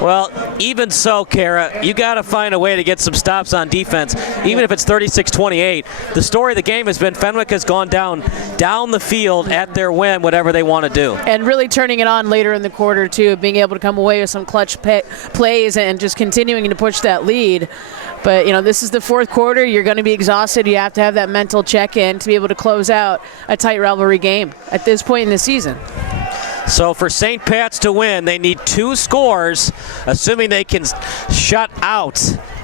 Well, even so, Kara, you got to find a way to get some stops on defense, even if it's 36-28. The story of the game has been Fenwick has gone down the field at their whim, whatever they want to do. And really turning it on later in the quarter, too, being able to come away with some clutch plays and just continuing to push that lead. But, you know, this is the 4th quarter. You're going to be exhausted. You have to have that mental check-in to be able to close out a tight rivalry game at this point in the season. So for St. Pat's to win, they need 2 scores, assuming they can shut out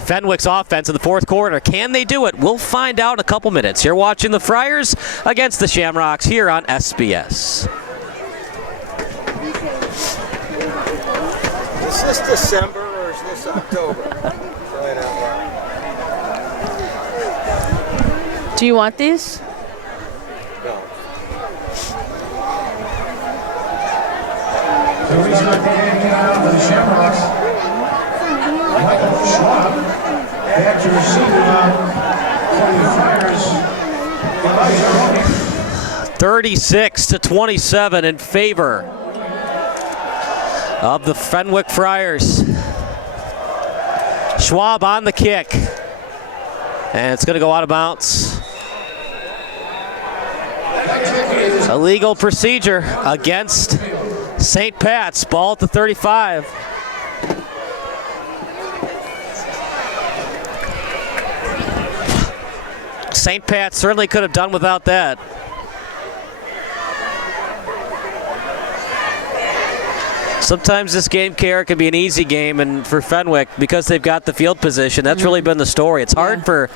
Fenwick's offense in the 4th quarter. Can they do it? We'll find out in a couple minutes. You're watching the Friars against the Shamrocks here on SBS. Is this December or is this October? Do you want these? No. The restart game for the Shamrocks. Michael Schwab back to receive for the Friars. 36-27 in favor of the Fenwick Friars. Schwab on the kick. And it's going to go out of bounds. Illegal procedure against St. Pat's. Ball at the 35. St. Pat's certainly could have done without that. Sometimes this game, Kara, can be an easy game, and for Fenwick, because they've got the field position, that's really been the story. It's hard for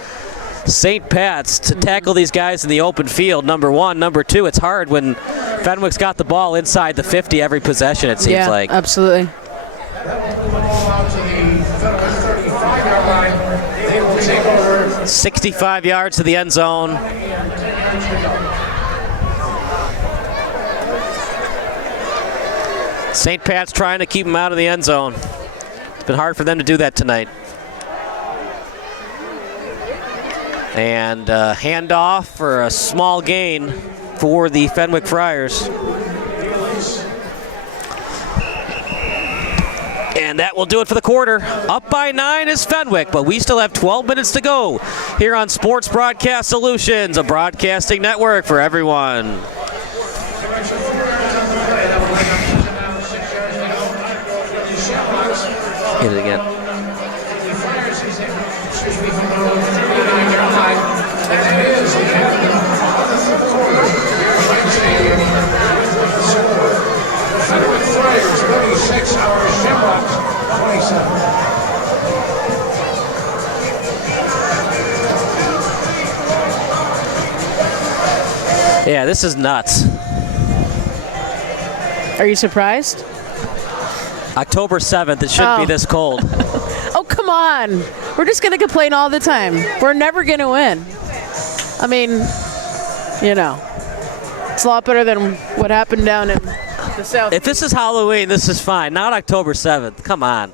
St. Pat's to tackle these guys in the open field, number one. Number two, it's hard when Fenwick's got the ball inside the 50 every possession, it seems like. Yeah, absolutely. 65 yards to the end zone. St. Pat's trying to keep him out of the end zone. It's been hard for them to do that tonight. And handoff for a small gain for the Fenwick Friars. And that will do it for the quarter. Up by 9 is Fenwick, but we still have 12 minutes to go here on Sports Broadcast Solutions, a broadcasting network for everyone. Hit it again. Yeah, this is nuts. Are you surprised? October 7th, it shouldn't be this cold. Oh, come on. We're just going to complain all the time. We're never going to win. I mean, you know, it's a lot better than what happened down in the south. If this is Halloween, this is fine. Not October 7th. Come on.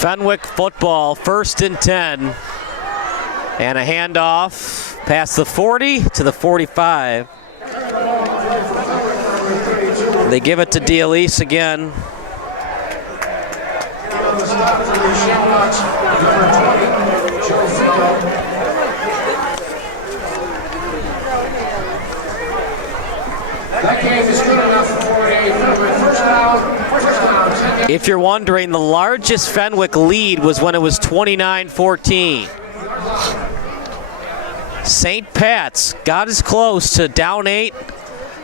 Fenwick football, 1st and 10. And a handoff past the 40 to the 45. They give it to D'Elise again. stop for the Shamrocks, number 20, Joe Fico. That game is good enough for a first down, 10 yards. If you're wondering, the largest Fenwick lead was when it was 29-14. St. Pat's got as close to down 8,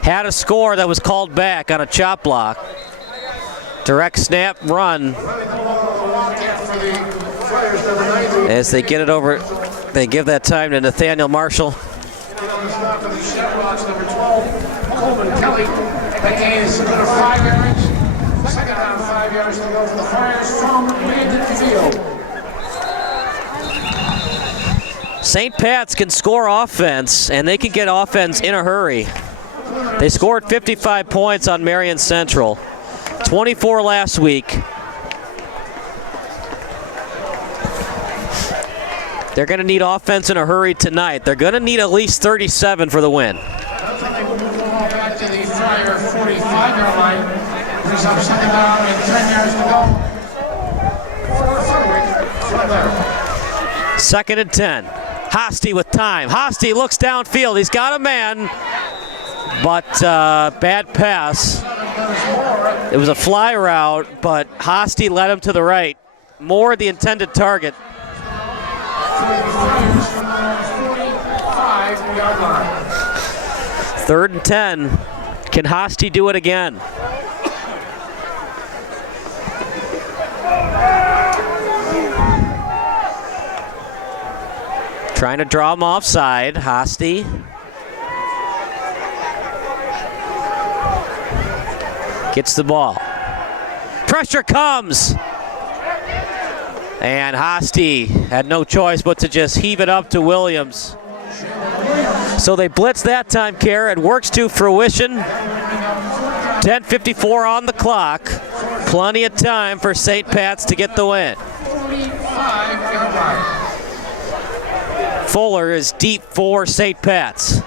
had a score that was called back on a chop block. Direct snap run. As they get it over, they give that time to Nathaniel Marshall. That gain is good of 5 yards. Second down, 5 yards to go for the Friars from midfield. St. Pat's can score offense, and they can get offense in a hurry. They scored 55 points on Marion Central, 24 last week. They're going to need offense in a hurry tonight. They're going to need at least 37 for the win. Back to the Friar 45-yard line. Brings up second down and 10 yards to go for Fenwick from there. Second and 10. Hosty with time. Hosty looks downfield. He's got a man, but bad pass. It was a fly route, but Hosty led him to the right. Moore the intended target. Third and 10. Can Hosty do it again? Trying to draw him offside. Hosty. Gets the ball. Pressure comes. And Hosty had no choice but to just heave it up to Williams. So they blitz that time, Kara. It works to fruition. 10:54 on the clock. Plenty of time for St. Pat's to get the win. Fuller is deep for St. Pat's.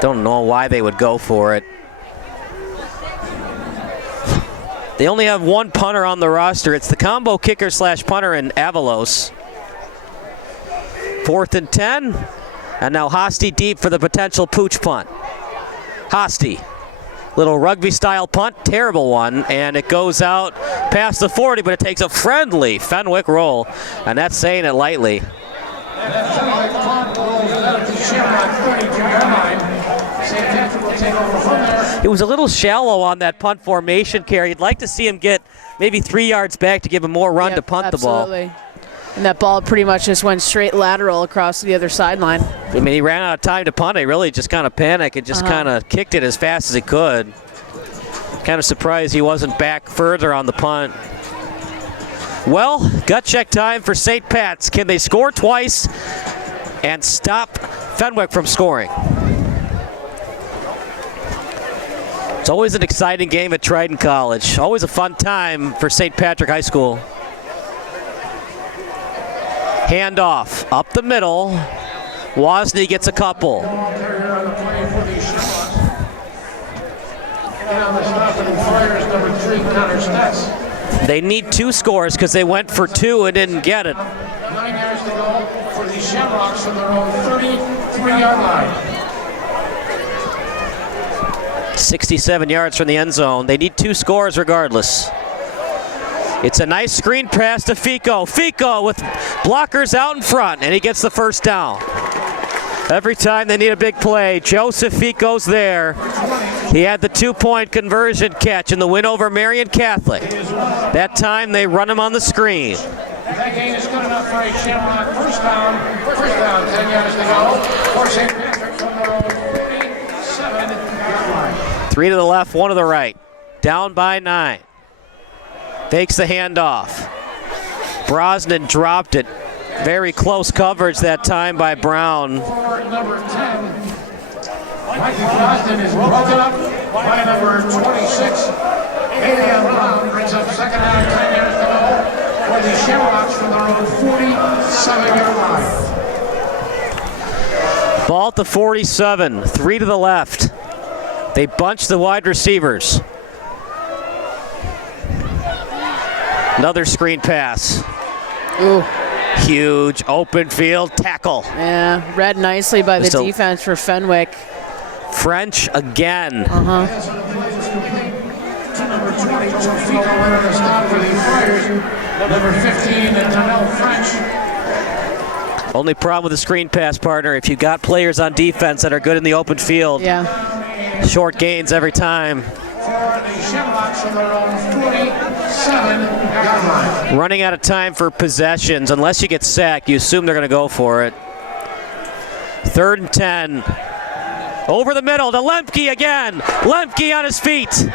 Don't know why they would go for it. They only have one punter on the roster. It's the combo kicker / punter in Avalos. 4th and 10. And now Hosty deep for the potential pooch punt. Hosty. Little rugby style punt. Terrible one. And it goes out past the 40, but it takes a friendly Fenwick roll. And that's saying it lightly. It was a little shallow on that punt formation carry. You'd like to see him get maybe 3 yards back to give him more run to punt the ball. Absolutely. And that ball pretty much just went straight lateral across the other sideline. I mean, he ran out of time to punt. He really just kind of panicked and just kind of kicked it as fast as he could. Kind of surprised he wasn't back further on the punt. Well, gut check time for St. Pat's. Can they score twice and stop Fenwick from scoring? It's always an exciting game at Triton College. Always a fun time for St. Patrick High School. Handoff up the middle. Wozni gets a couple. They need 2 scores because they went for 2 and didn't get it. 9 yards to go for the Shamrocks from their own 33-yard line. 67 yards from the end zone. They need 2 scores regardless. It's a nice screen pass to Fico. Fico with blockers out in front, and he gets the first down. Every time they need a big play, Joseph Fico's there. He had the 2-point conversion catch in the win over Marion Catholic. That time they run him on the screen. That gain is good enough for a Shamrock first down, 10 yards to go for St. Patrick from their own 47-yard line. 3 to the left, 1 to the right. Down by 9. Fakes the handoff. Brosnan dropped it. Very close coverage that time by Brown. For number 10, Michael Brosnan is broken up by number 26. Adrian Brown brings up second down, 10 yards to go for the Shamrocks from their own 47-yard line. Ball at the 47, 3 to the left. They bunch the wide receivers. Another screen pass. Ooh. Huge open field tackle. Yeah, read nicely by the Just a- defense for Fenwick. French again. Number 20, Fico winner to stop for the Friars. Number 15, Donnell French. Only problem with the screen pass, partner, if you got players on defense that are good in the open field, Yeah. short gains every time. For the Shamrocks on their own 47-yard line. Running out of time for possessions. Unless you get sacked, you assume they're going to go for it. 3rd and 10. Over the middle to Lemke again. Lemke on his feet.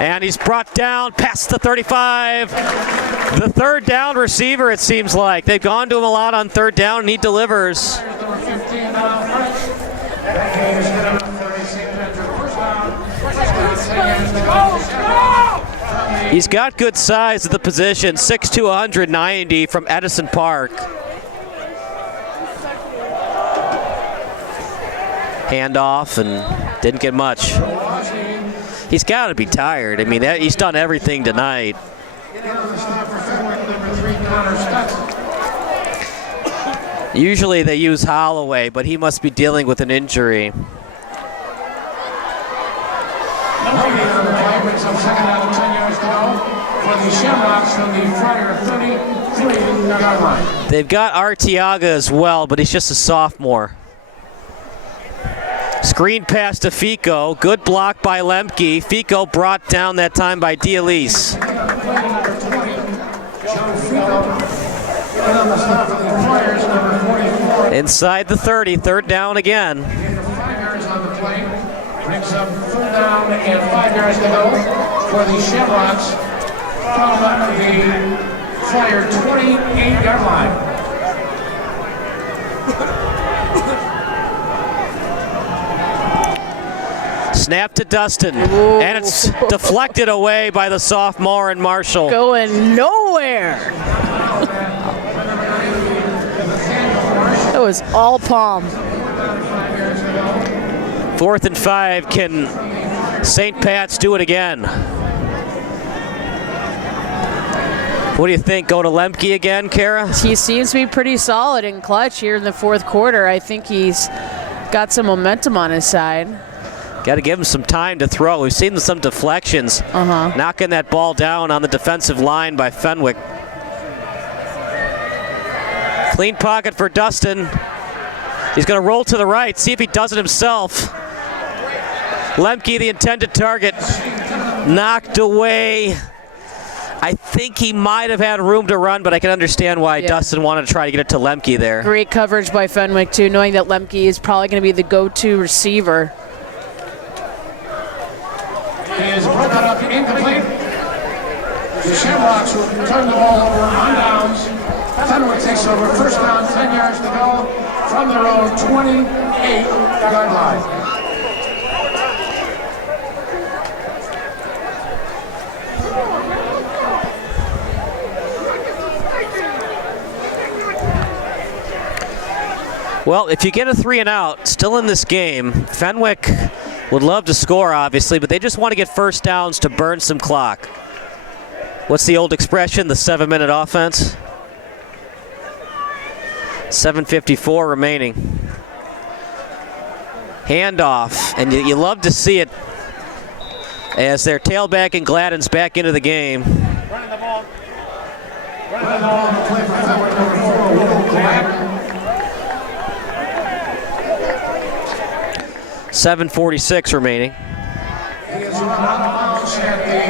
And he's brought down past the 35. The 3rd down receiver, it seems like. They've gone to him a lot on 3rd down, and he delivers. Number 15, Donnell French. That game is good enough for a St. Patrick first down. First down, 10 yards to go. He's got good size at the position, 6'2", 190 from Edison Park. Handoff and didn't get much. He's got to be tired. I mean, he's done everything tonight. Usually they use Holloway, but he must be dealing with an injury. Second down, 10 yards to go for the Shamrocks from the Friar 33-yard line. They've got Arteaga as well, but he's just a sophomore. Screen pass to Fico. Good block by Lemke. Fico brought down that time by Dialise. Inside the 30, 3rd down again. 5 yards on the play. Brings up 3rd down and 5 yards to go for the Shamrocks from the Friar 28-yard line. Snap to Dustin, and it's deflected away by the sophomore and Marshall. Going nowhere. That was all palm. 4th and 5. Can St. Pat's do it again? What do you think? Go to Lemke again, Kara? He seems to be pretty solid and clutch here in the 4th quarter. I think he's got some momentum on his side. Got to give him some time to throw. We've seen some deflections. Knocking that ball down on the defensive line by Fenwick. Clean pocket for Dustin. He's going to roll to the right, see if he does it himself. Lemke, the intended target, knocked away. I think he might have had room to run, but I can understand why Dustin wanted to try to get it to Lemke there. Great coverage by Fenwick, too, knowing that Lemke is probably going to be the go-to receiver. He is broken up incomplete. The Shamrocks will turn the ball over on downs. Fenwick takes over 1st down, 10 yards to go from their own 28-yard line. Well, if you get a 3 and out, still in this game, Fenwick would love to score, obviously, but they just want to get 1st downs to burn some clock. What's the old expression, the 7-minute offense? 7:54 remaining. Handoff, and you love to see it as their tailback and Gladden's back into the game. Running the ball. Running the ball on the play for Fenwick, number 4, Will Gladden. 7:46 remaining. He is run out of bounds at the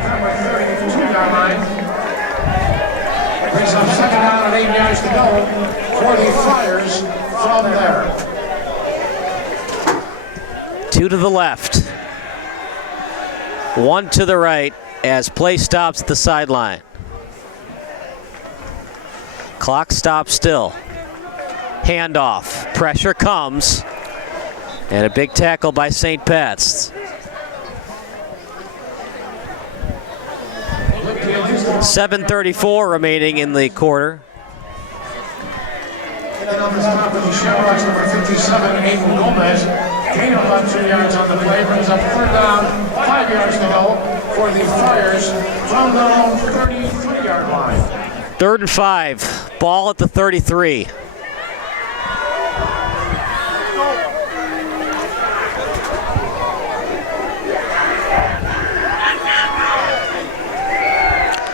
Fenwick 32-yard line. Brings up 2nd down and 8 yards to go for the Friars from there. 2 to the left. 1 to the right as play stops at the sideline. Clock stops still. Handoff. Pressure comes. And a big tackle by St. Pat's. 7:34 remaining in the quarter. And on the stop of the Shamrocks, number 57, Aiden Gomez. Gain of about 2 yards on the play. Brings up 3rd down, 5 yards to go for the Friars from their own 33 3-yard line. 3rd and 5. Ball at the 33.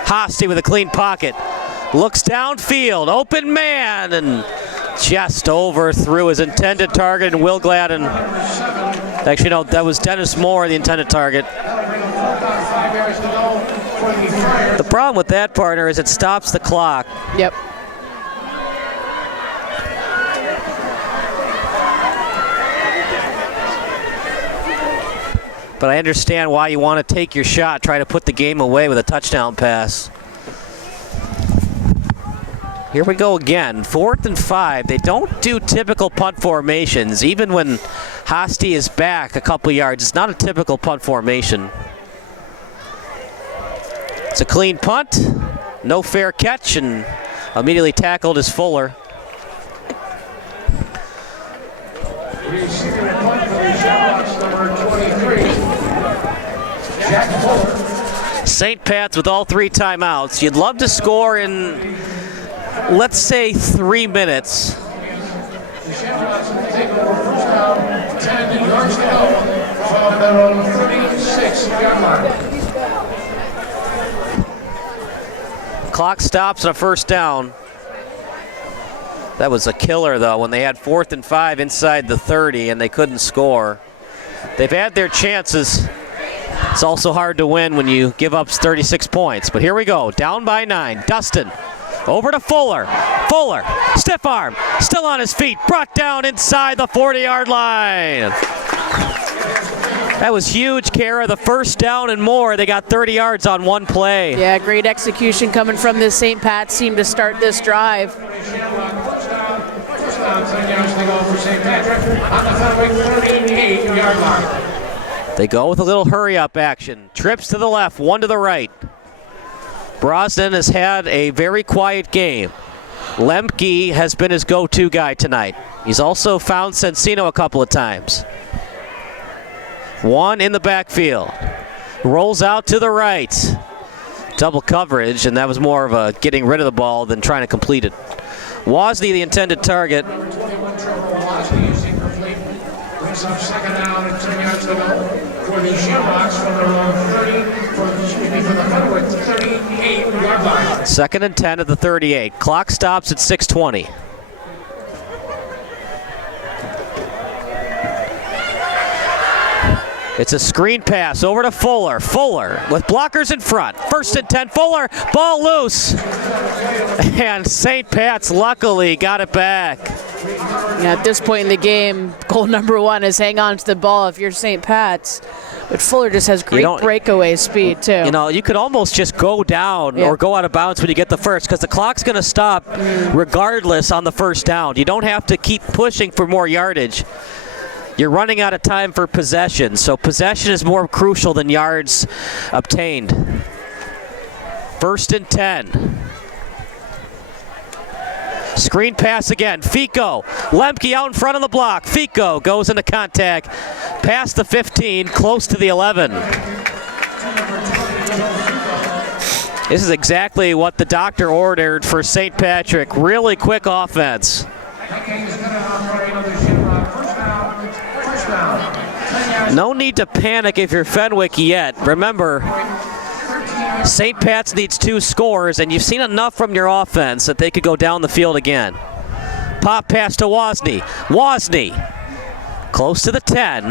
Hosty with a clean pocket. Looks downfield. Open man. And just overthrew his intended target. And Will Gladden. Actually, no, that was Dennis Moore, the intended target. The problem with that, partner, is it stops the clock. Yep. But I understand why you want to take your shot, try to put the game away with a touchdown pass. Here we go again, 4th and 5. They don't do typical punt formations. Even when Hosty is back a couple yards, it's not a typical punt formation. It's a clean punt, no fair catch, and immediately tackled is Fuller. Receiving a punt for the Shamrocks, number 23, Jack Fuller. St. Pat's with all 3 timeouts. You'd love to score in, let's say, 3 minutes. The Shamrocks will take over first down, 10 yards to go from their own 36-yard line. Clock stops on a first down. That was a killer, though, when they had 4th and 5 inside the 30 and they couldn't score. They've had their chances. It's also hard to win when you give up 36 points. But here we go, down by 9. Dustin over to Fuller. Fuller, stiff arm, still on his feet, brought down inside the 40-yard line. That was huge, Kara. The first down and more. They got 30 yards on one play. Yeah, great execution coming from this St. Pat's team to start this drive. First down, 10 yards to go for St. Patrick on the Fenwick 38-yard line. They go with a little hurry-up action. Trips to the left, one to the right. Brosnan has had a very quiet game. Lemke has been his go-to guy tonight. He's also found Sensino a couple of times. One in the backfield. Rolls out to the right. Double coverage, and that was more of a getting rid of the ball than trying to complete it. Wozni, the intended target. 21 Trevor Wozni is incomplete. Brings up second down and 10 yards to go for the Shamrocks from their own 30, for the Fenwick 38-yard line. 2nd and 10 at the 38. Clock stops at 6:20. It's a screen pass over to Fuller. Fuller with blockers in front. 1st and 10. Fuller, ball loose. And St. Pat's luckily got it back. Yeah, at this point in the game, goal number 1 is hang on to the ball if you're St. Pat's. But Fuller just has great breakaway speed, too. You know, you could almost just go down or go out of bounds when you get the first, because the clock's going to stop regardless on the first down. You don't have to keep pushing for more yardage. You're running out of time for possession, so possession is more crucial than yards obtained. 1st and 10. Screen pass again. Fico. Lemke out in front of the block. Fico goes into contact. Past the 15, close to the 11. This is exactly what the doctor ordered for St. Patrick. Really quick offense. No need to panic if you're Fenwick yet. Remember, St. Pat's needs 2 scores, and you've seen enough from your offense that they could go down the field again. Pop pass to Wozni. Wozni close to the 10,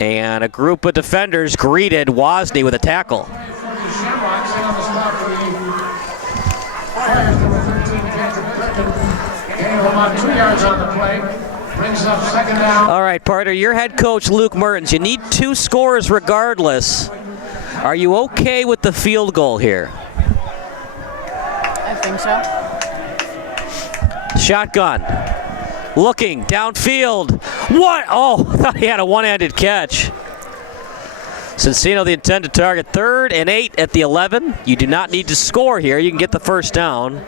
and a group of defenders greeted Wozni with a tackle. About 2 yards on the play. Brings up second down. All right, partner, your head coach, Luke Mertens. You need 2 scores regardless. Are you okay with the field goal here? I think so. Shotgun. Looking downfield. What? Oh, I thought he had a one-handed catch. Sensino, the intended target. 3rd and 8 at the 11. You do not need to score here. You can get the first down.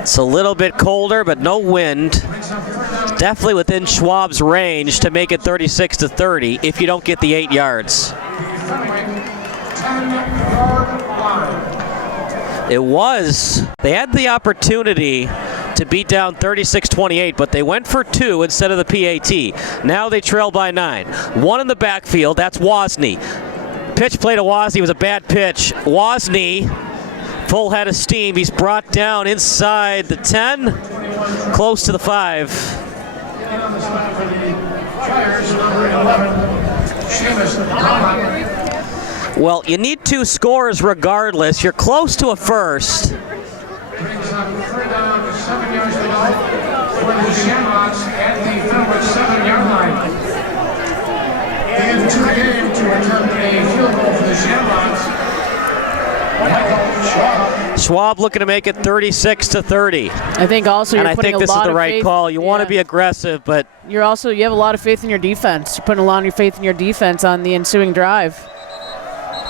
It's a little bit colder, but no wind. Definitely within Schwab's range to make it 36-30 if you don't get the 8 yards. Fenwick 10-yard line. It was. They had the opportunity to beat down 36-28, but they went for 2 instead of the PAT. Now they trail by 9. 1 in the backfield, that's Wozni. Pitch play to Wozni was a bad pitch. Wozni, full head of steam. He's brought down inside the 10, close to the 5. And on the side for the Friars, number 11, Seamus Allen. Well, you need 2 scores regardless. You're close to a first. Brings up 3 down, 7 yards to go for the Shamrocks at the Fenwick 7-yard line. Into the game to attempt a field goal for the Shamrocks. Michael Schwab. Schwab looking to make it 36-30. I think also you're And I putting think this a is lot the of right faith, call. You want to yeah. be aggressive, but You have a lot of faith in your defense. You're putting a lot of your faith in your defense on the ensuing drive.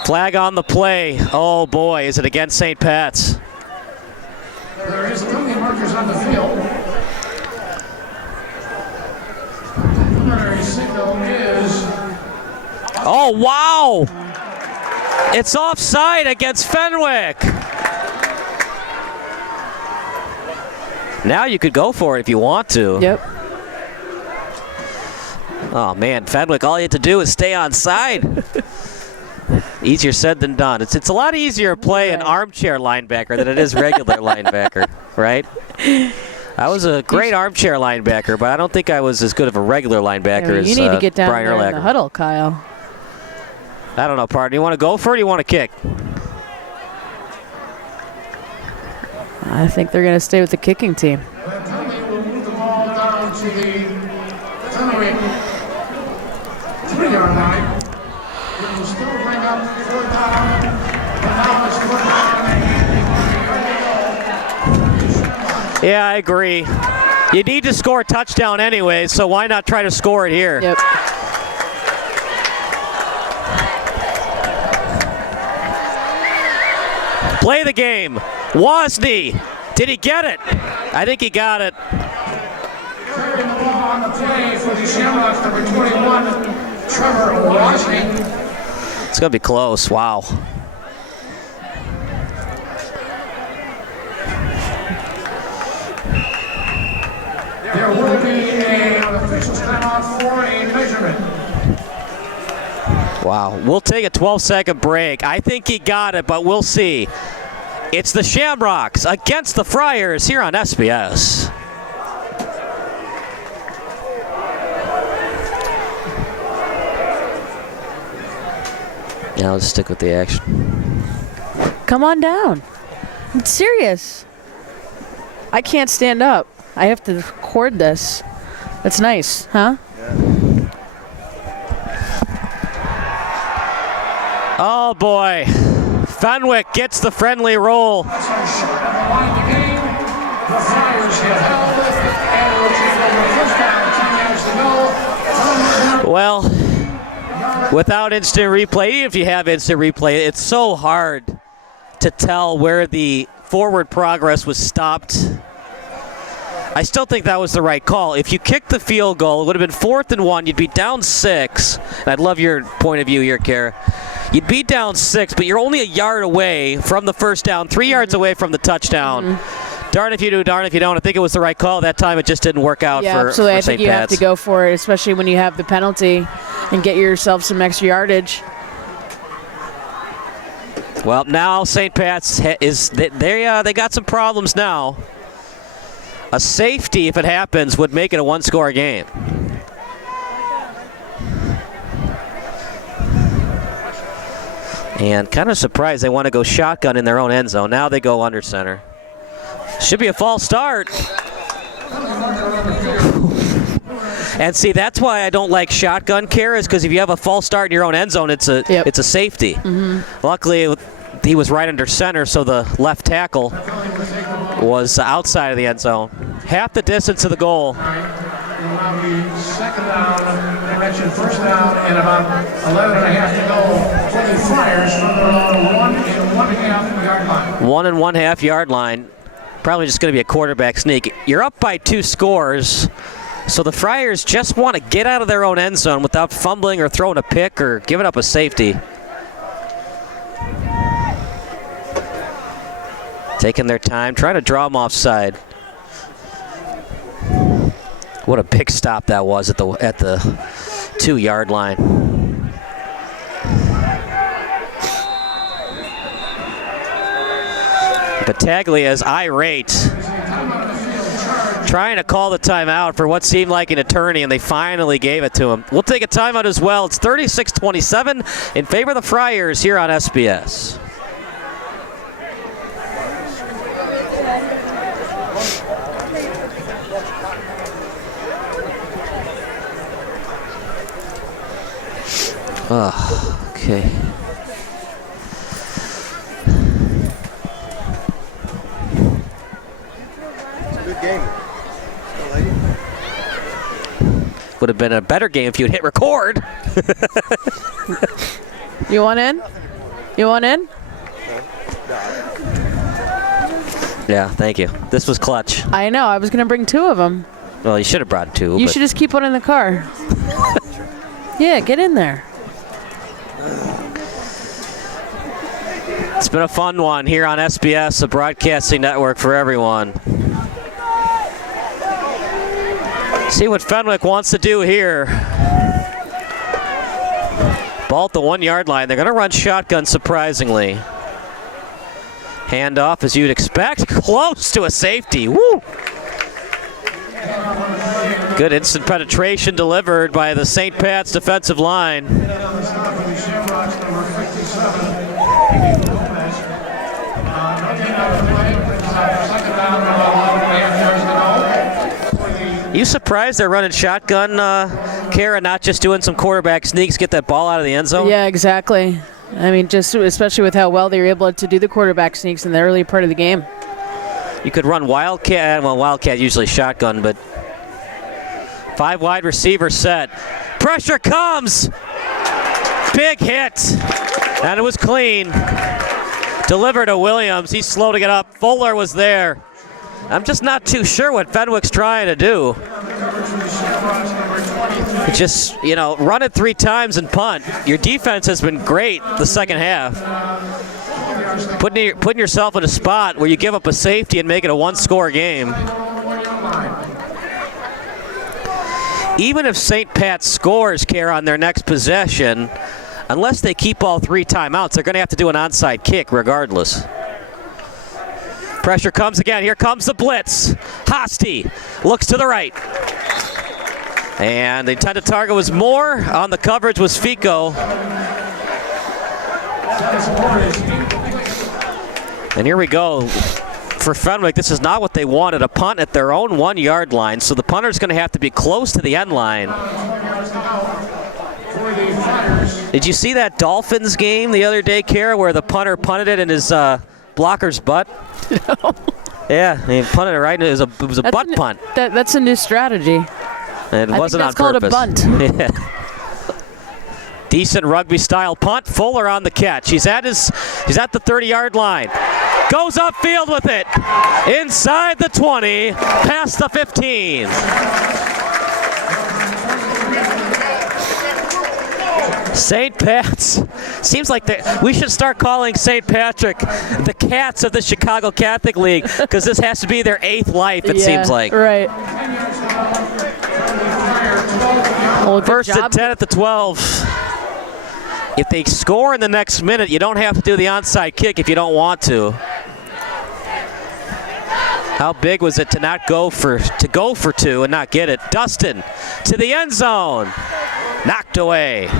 flag on the play. Oh boy, is it against St. Pat's? There is penalty markers on the field. Preliminary signal is Oh, wow! It's offside against Fenwick. Now you could go for it if you want to. Yep. Oh man, Fenwick, all you have to do is stay on side. Easier said than done. It's a lot easier to play an armchair linebacker than it is regular linebacker, right? I was a great armchair linebacker, but I don't think I was as good of a regular linebacker You as need to get down Brian there in the Urlacher. huddle, Kyle. I don't know, partner. You want to go for it or you want to kick? I think they're going to stay with the kicking team. the penalty will move the ball down to the Fenwick 3-yard line. It will still bring up 4th down. But now it's 4th down and Yeah, I agree. You need to score a touchdown anyway, so why not try to score it here? Yep. Play the game. Wozni. Did he get it? I think he got it. carrying the ball on the play for the Shamrocks, number 21, Trevor Wozni. It's going to be close. Wow. There will be an official timeout for a measurement. Wow. We'll take a 12-second break. I think he got it, but we'll see. It's the Shamrocks against the Friars here on SBS. Yeah, let's stick with the action. Come on down. I'm serious. I can't stand up. I have to record this. That's nice, huh? Oh boy. Fenwick gets the friendly roll. That's our short of the line of the game. The Friars have held and will take over 1st down, 10 yards to go. Well, without instant replay, even if you have instant replay, it's so hard to tell where the forward progress was stopped. I still think that was the right call. If you kicked the field goal, it would have been 4th and 1. You'd be down 6. And I'd love your point of view here, Kara. You'd be down 6, but you're only a yard away from the first down, 3 yards away from the touchdown. Darn if you do, darn if you don't. I think it was the right call that time. It just didn't work out Yeah, for absolutely. I St. think you have Pat's. to go for it, especially when you have the penalty and get yourself some extra yardage. Well, now St. Pat's they got some problems now. A safety, if it happens, would make it a one-score game. And kind of surprised they want to go shotgun in their own end zone. Now they go under center. Should be a false start. And see, that's why I don't like shotgun care, is because if you have a false start in your own end zone, it's a safety. Luckily, he was right under center, so the left tackle was outside of the end zone. Half the distance to the goal. It will now be 2nd down, I mentioned 1st down, and about 11 and a half to go for the Friars from their own 1.5 yard line. 1.5 yard line. Probably just going to be a quarterback sneak. You're up by 2 scores, so the Friars just want to get out of their own end zone without fumbling or throwing a pick or giving up a safety. Taking their time, trying to draw them offside. What a big stop that was at the 2-yard line. Battaglia is irate, trying to call the timeout for what seemed like an eternity, and they finally gave it to him. We'll take a timeout as well. It's 36-27 in favor of the Friars here on SBS. Oh, okay. Good game. I like it. Would have been a better game if you'd hit record. You want in? You want in? Yeah, thank you. This was clutch. I know. I was going to bring 2 of them. Well, you should have brought 2. You but should just keep one in the car. Yeah, get in there. It's been a fun one here on SBS, the broadcasting network for everyone. See what Fenwick wants to do here. Ball at the 1-yard line. They're going to run shotgun, surprisingly. Handoff, as you'd expect, close to a safety. Woo! Good instant penetration delivered by the St. Pat's defensive line. You surprised they're running shotgun, Kara, not just doing some quarterback sneaks, get that ball out of the end zone? Yeah, exactly. I mean, just especially with how well they were able to do the quarterback sneaks in the early part of the game. You could run Wildcat. Well, Wildcat usually shotgun, but 5 wide receiver set. Pressure comes. Big hit. And it was clean. Delivered to Williams. He's slow to get up. Fuller was there. I'm just not too sure what Fenwick's trying to do. Just, run it 3 times and punt. Your defense has been great the second half. Putting yourself in a spot where you give up a safety and make it a 1-score game. Even if St. Pat scores, Kara, on their next possession, unless they keep all 3 timeouts, they're going to have to do an onside kick regardless. Pressure comes again. Here comes the blitz. Hosty looks to the right. And the intended target was Moore. On the coverage was Fico. And here we go. For Fenwick, this is not what they wanted. A punt at their own 1-yard line. So the punter's going to have to be close to the end line. Did you see that Dolphins game the other day, Kara, where the punter punted it in his blocker's butt? No. Yeah, he punted it right. It was a butt punt. That's a new strategy. It wasn't on purpose. I think that's called a bunt. Yeah. Decent rugby-style punt. Fuller on the catch. He's at the 30-yard line. Goes upfield with it. Inside the 20, past the 15. St. Pat's. Seems like we should start calling St. Patrick the Cats of the Chicago Catholic League, because this has to be their 8th life, it seems like. Right. Well, First and 10 at the 12. If they score in the next minute, you don't have to do the onside kick if you don't want to. How big was it to go for 2 and not get it? Dustin to the end zone. Knocked away.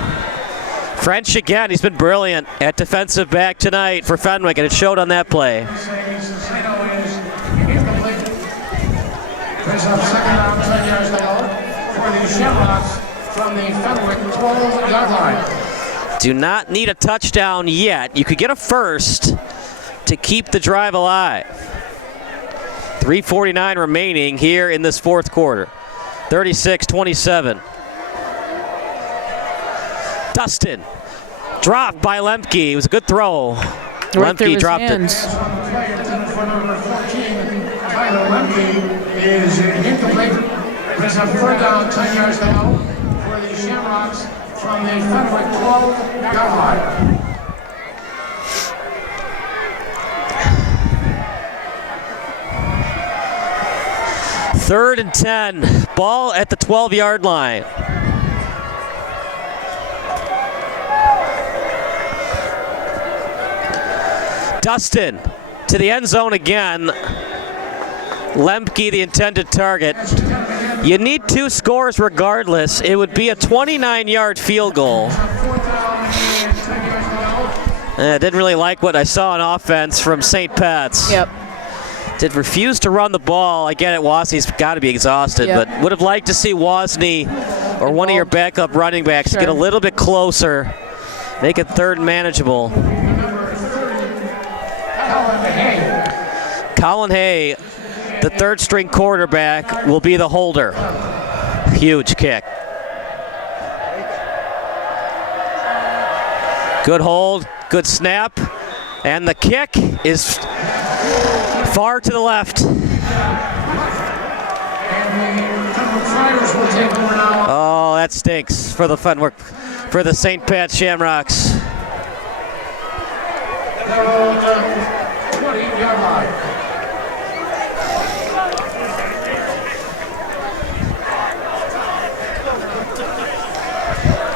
French again. He's been brilliant at defensive back tonight for Fenwick, and it showed on that play. From the Fenwick 12-yard line. Do not need a touchdown yet. You could get a first to keep the drive alive. 3:49 remaining here in this 4th quarter. 36-27. Dustin. Dropped by Lemke. It was a good throw. Lemke dropped it. Number 14, Tyler Lemke, is incomplete. There's a 4th down, 10 yards to go for the Shamrocks from the Fenwick 12-yard line. 3rd and 10. Ball at the 12-yard line. Dustin to the end zone again. Lemke, the intended target. You need 2 scores regardless. It would be a 29-yard field goal. I didn't really like what I saw on offense from St. Pat's. Yep. Did refuse to run the ball. I get it, Wozznie's got to be exhausted, but would have liked to see Woznie or one of your backup running backs get a little bit closer, make it 3rd and manageable. Colin Hay, the 3rd string quarterback, will be the holder. Huge kick. Good hold, good snap, and the kick is far to the left. Oh, that stinks for the Fenwick, for the St. Pat Shamrocks. 20-yard line.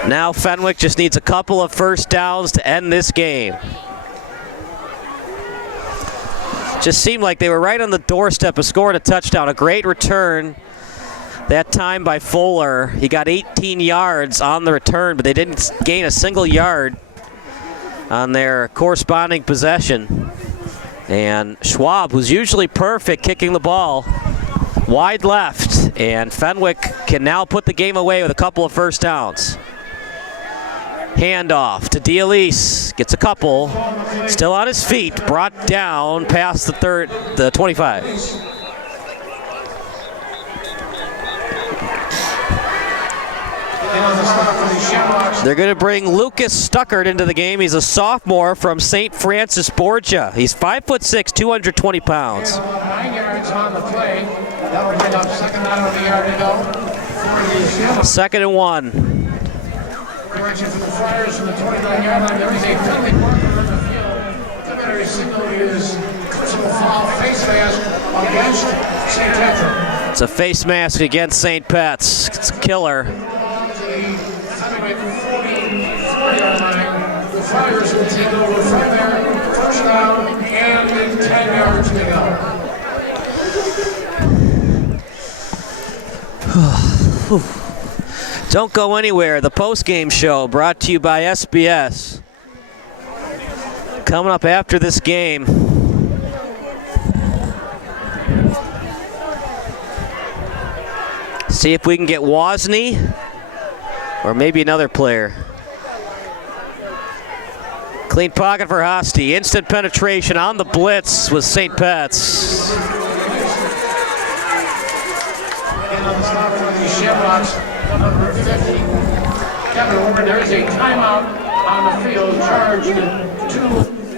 Now Fenwick just needs a couple of first downs to end this game. Just seemed like they were right on the doorstep of scoring a touchdown. A great return that time by Fuller. He got 18 yards on the return, but they didn't gain a single yard on their corresponding possession. And Schwab, who's usually perfect kicking the ball, wide left, and Fenwick can now put the game away with a couple of first downs. Handoff to D'Elise, gets a couple, still on his feet, brought down past the 25. They're going to bring Lucas Stuckert into the game. He's a sophomore from St. Francis Borgia. He's 5'6", 220 pounds. 9 yards on the play. That will bring up 2nd down of the yard to go. 2nd and 1. Correction for the Friars from the 29-yard line. There is a penalty marker on the field. Commentary signal is personal foul face mask against St. Patrick. It's a face mask against St. Pat's. It's a killer. Fenwick 44-yard line. The Friars will take over from there. 1st down and 10 yards to go. Don't go anywhere. The post-game show brought to you by SBS. Coming up after this game. See if we can get Woznie or maybe another player. Clean pocket for Hosty. Instant penetration on the blitz with St. Pat's. Again on the stop for the Shamrocks. Number 50. Kevin Horner, there is a timeout on the field charged to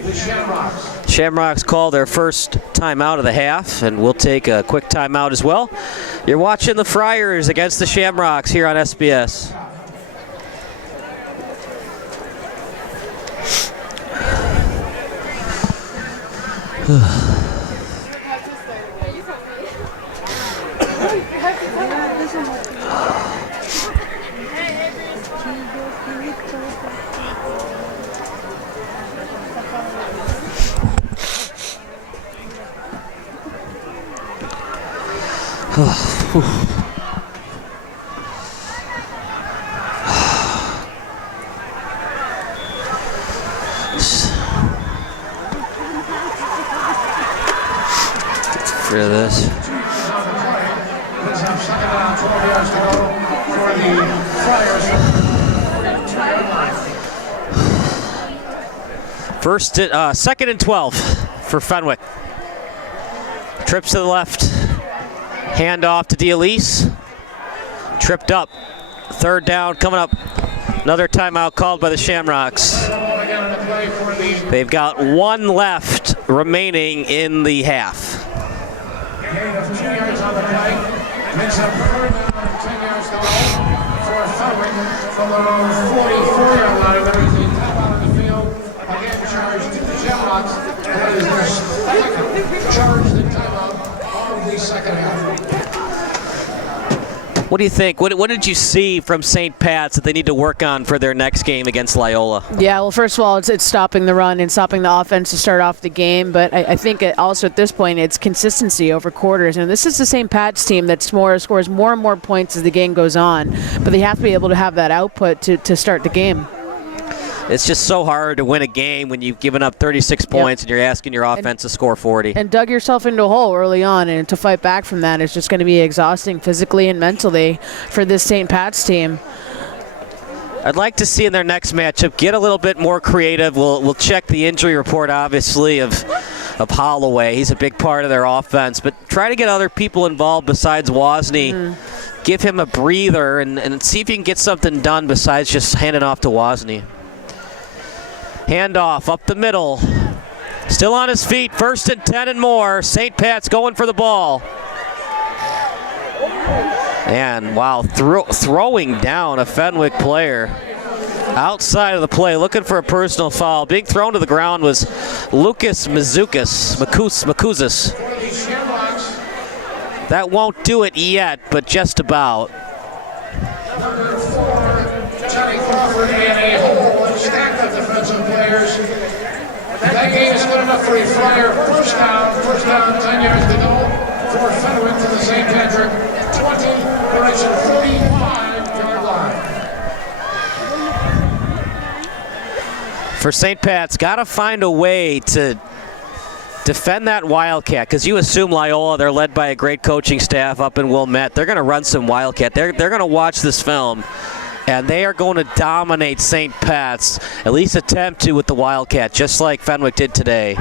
the Shamrocks. Shamrocks call their first timeout of the half, and we'll take a quick timeout as well. You're watching the Friars against the Shamrocks here on SBS. Rid of this. Let's have 2nd down, 12 yards to go for the Friars. 2nd and 12 for Fenwick. Trips to the left. Handoff to D'Elise. Tripped up. 3rd down coming up. Another timeout called by the Shamrocks. They've got 1 left remaining in the half. Gain of 2 yards on the play. Makes up 3rd down and 10 yards to go for Fenwick from the 44-yard line. There is a timeout on the field. Again, charged to the Shamrocks. That is their 2nd charged in timeout of the 2nd half. What do you think? What did you see from St. Pat's that they need to work on for their next game against Loyola? Yeah, well, first of all, it's stopping the run and stopping the offense to start off the game. But I think also at this point, it's consistency over quarters. And this is the St. Pat's team that scores more and more points as the game goes on. But they have to be able to have that output to start the game. It's just so hard to win a game when you've given up 36 points and you're asking your offense to score 40. And dug yourself into a hole early on, and to fight back from that is just going to be exhausting physically and mentally for this St. Pat's team. I'd like to see in their next matchup get a little bit more creative. We'll check the injury report, obviously, of Holloway. He's a big part of their offense, but try to get other people involved besides Wozni. Give him a breather and see if you can get something done besides just handing off to Wozni. Handoff up the middle. Still on his feet. 1st and 10 and more. St. Pat's going for the ball. And wow, throwing down a Fenwick player outside of the play, looking for a personal foul. Being thrown to the ground was Lucas Makuzis. That won't do it yet, but just about. Number 4, Johnny Crawford and a whole stack of defensive players. That game is good enough for a flyer. First down, 10 yards to go for Fenwick to the St. Patrick 20, direction 45-yard line. For St. Pat's, got to find a way to defend that Wildcat, because you assume Loyola, they're led by a great coaching staff up in Wilmette. They're going to run some Wildcat. They're going to watch this film, and they are going to dominate St. Pat's, at least attempt to with the Wildcat, just like Fenwick did today.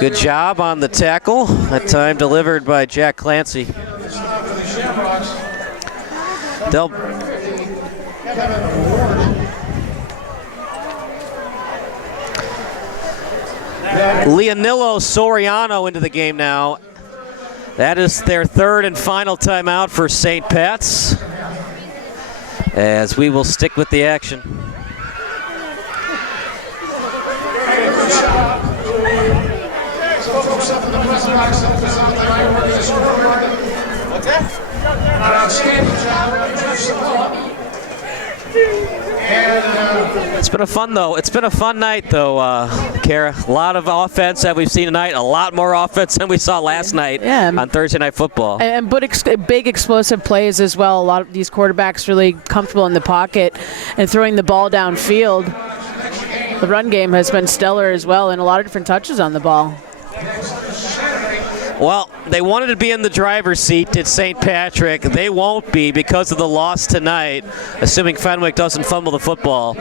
Good job on the tackle. That time delivered by Jack Clancy. Leonillo Soriano into the game now. That is their 3rd and final timeout for St. Pat's, as we will stick with the action. It's been a fun night though, Kara. A lot of offense that we've seen tonight. A lot more offense than we saw last night on Thursday Night Football. But big explosive plays as well. A lot of these quarterbacks really comfortable in the pocket and throwing the ball downfield. The run game has been stellar as well, and a lot of different touches on the ball. Well, they wanted to be in the driver's seat at St. Patrick. They won't be because of the loss tonight, assuming Fenwick doesn't fumble the football.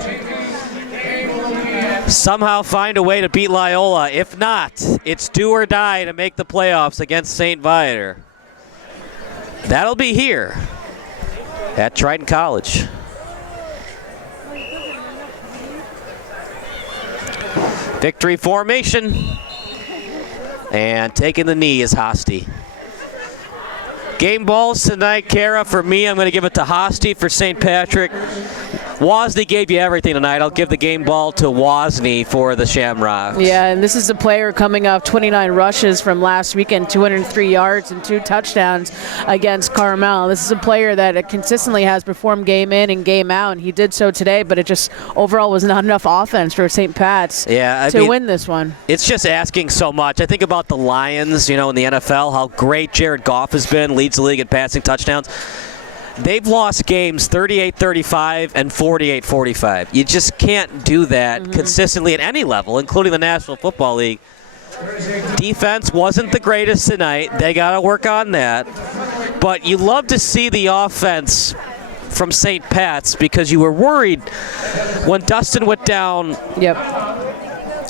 Somehow find a way to beat Loyola. If not, it's do or die to make the playoffs against St. Viator. That'll be here at Triton College. Victory formation. And taking the knee is Hosty. Game balls tonight, Kara. For me, I'm going to give it to Hosty. For St. Patrick, Wozni gave you everything tonight. I'll give the game ball to Wozni for the Shamrocks. Yeah, and this is a player coming off 29 rushes from last weekend, 203 yards and 2 touchdowns against Carmel. This is a player that consistently has performed game in and game out, and he did so today, but it just overall was not enough offense for St. Pat's to win this one. It's just asking so much. I think about the Lions, in the NFL, how great Jared Goff has been, leads the league in passing touchdowns. They've lost games 38-35 and 48-45. You just can't do that consistently at any level, including the National Football League. Defense wasn't the greatest tonight. They got to work on that. But you love to see the offense from St. Pat's, because you were worried when Dustin went down.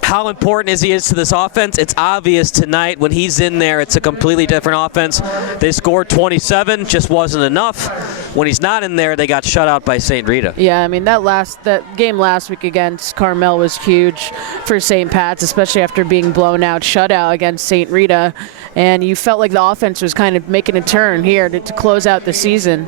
How important is he to this offense? It's obvious tonight when he's in there, it's a completely different offense. They scored 27, just wasn't enough. When he's not in there, they got shut out by St. Rita. Yeah, I mean, that game last week against Carmel was huge for St. Pat's, especially after being blown out, shut out against St. Rita. And you felt like the offense was kind of making a turn here to close out the season.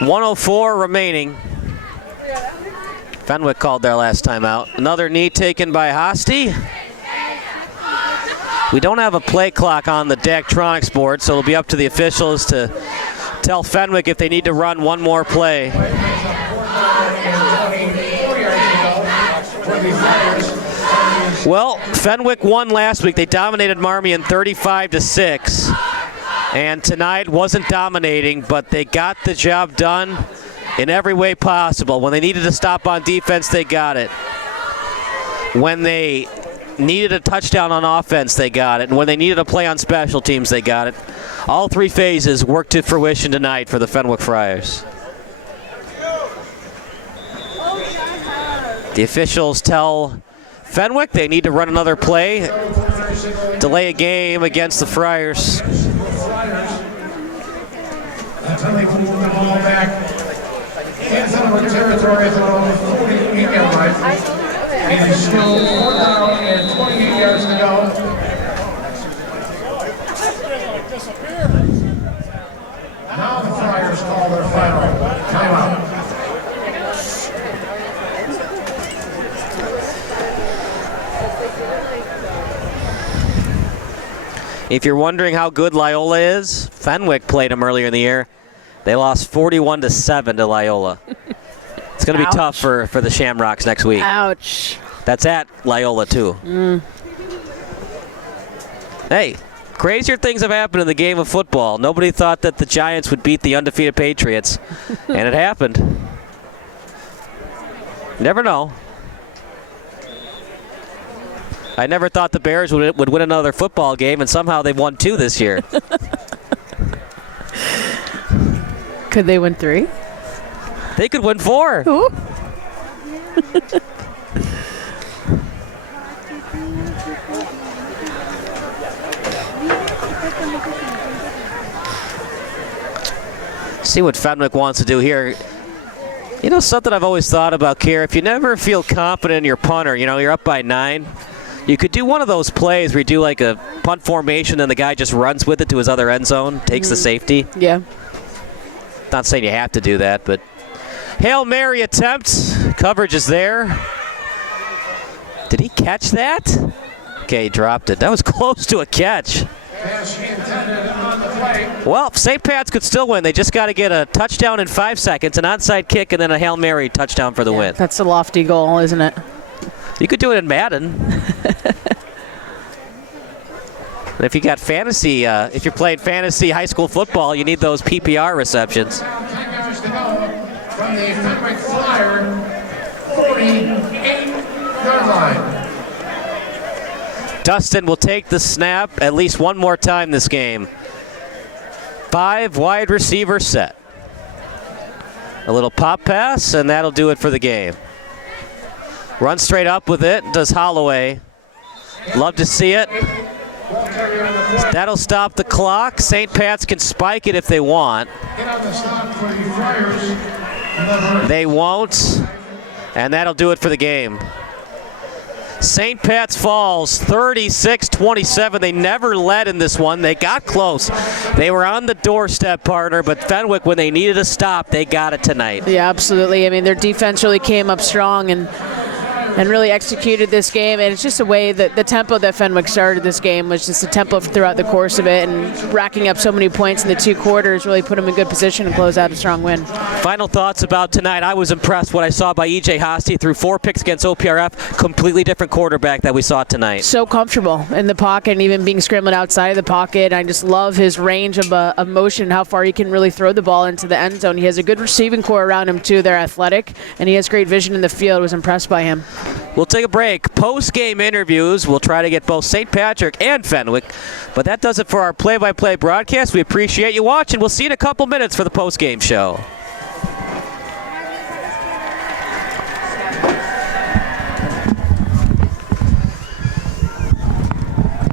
104 remaining. Fenwick called their last time out. Another knee taken by Hosty. We don't have a play clock on the Daktronics board, so it'll be up to the officials to tell Fenwick if they need to run one more play. Well, Fenwick won last week. They dominated Marmion 35-6. And tonight wasn't dominating, but they got the job done in every way possible. When they needed to stop on defense, they got it. When they needed a touchdown on offense, they got it. And when they needed a play on special teams, they got it. All three phases worked to fruition tonight for the Fenwick Friars. The officials tell Fenwick they need to run another play, delay a game against the Friars. That's how they move the ball back inside of territory at the 48-yard line. And it's still 4 down and 28 yards to go. Now the Friars call their final timeout. If you're wondering how good Loyola is, Fenwick played them earlier in the year. They lost 41-7 to Loyola. It's going to be tough for the Shamrocks next week. Ouch. That's at Loyola, too. Hey, crazier things have happened in the game of football. Nobody thought that the Giants would beat the undefeated Patriots, and it happened. Never know. I never thought the Bears would win another football game, and somehow they've won 2 this year. Could they win 3? They could win 4. Ooh. See what Fenwick wants to do here. You know, something I've always thought about, Kier, if you never feel confident in your punter, you know, you're up by 9, you could do one of those plays where you do like a punt formation and the guy just runs with it to his other end zone, takes the safety. Yeah. Not saying you have to do that, but Hail Mary attempt. Coverage is there. Did he catch that? Okay, he dropped it. That was close to a catch. Well, St. Pat's could still win. They just got to get a touchdown in 5 seconds, an onside kick, and then a Hail Mary touchdown for the win. That's a lofty goal, isn't it? You could do it in Madden. And if you got fantasy, if you're playing fantasy high school football, you need those PPR receptions. 10 yards to go from the Fenwick Flyer 48-yard line. Dustin will take the snap at least one more time this game. 5 wide receiver set. A little pop pass, and that'll do it for the game. Run straight up with it, does Holloway. Love to see it. That'll stop the clock. St. Pat's can spike it if they want. They won't, and that'll do it for the game. St. Pat's falls 36-27. They never led in this one. They got close. They were on the doorstep, partner, but Fenwick, when they needed a stop, they got it tonight. Yeah, absolutely. I mean, their defense really came up strong and really executed this game. And it's just a way that the tempo that Fenwick started this game was just a tempo throughout the course of it, and racking up so many points in the 2 quarters really put them in good position and close out a strong win. Final thoughts about tonight. I was impressed what I saw by E.J. Hosty. Threw 4 picks against OPRF. Completely different quarterback that we saw tonight. So comfortable in the pocket and even being scrambled outside of the pocket. I just love his range of motion, how far he can really throw the ball into the end zone. He has a good receiving core around him too. They're athletic, and he has great vision in the field. Was impressed by him. We'll take a break. Post-game interviews. We'll try to get both St. Patrick and Fenwick. But that does it for our play-by-play broadcast. We appreciate you watching. We'll see you in a couple minutes for the post-game show.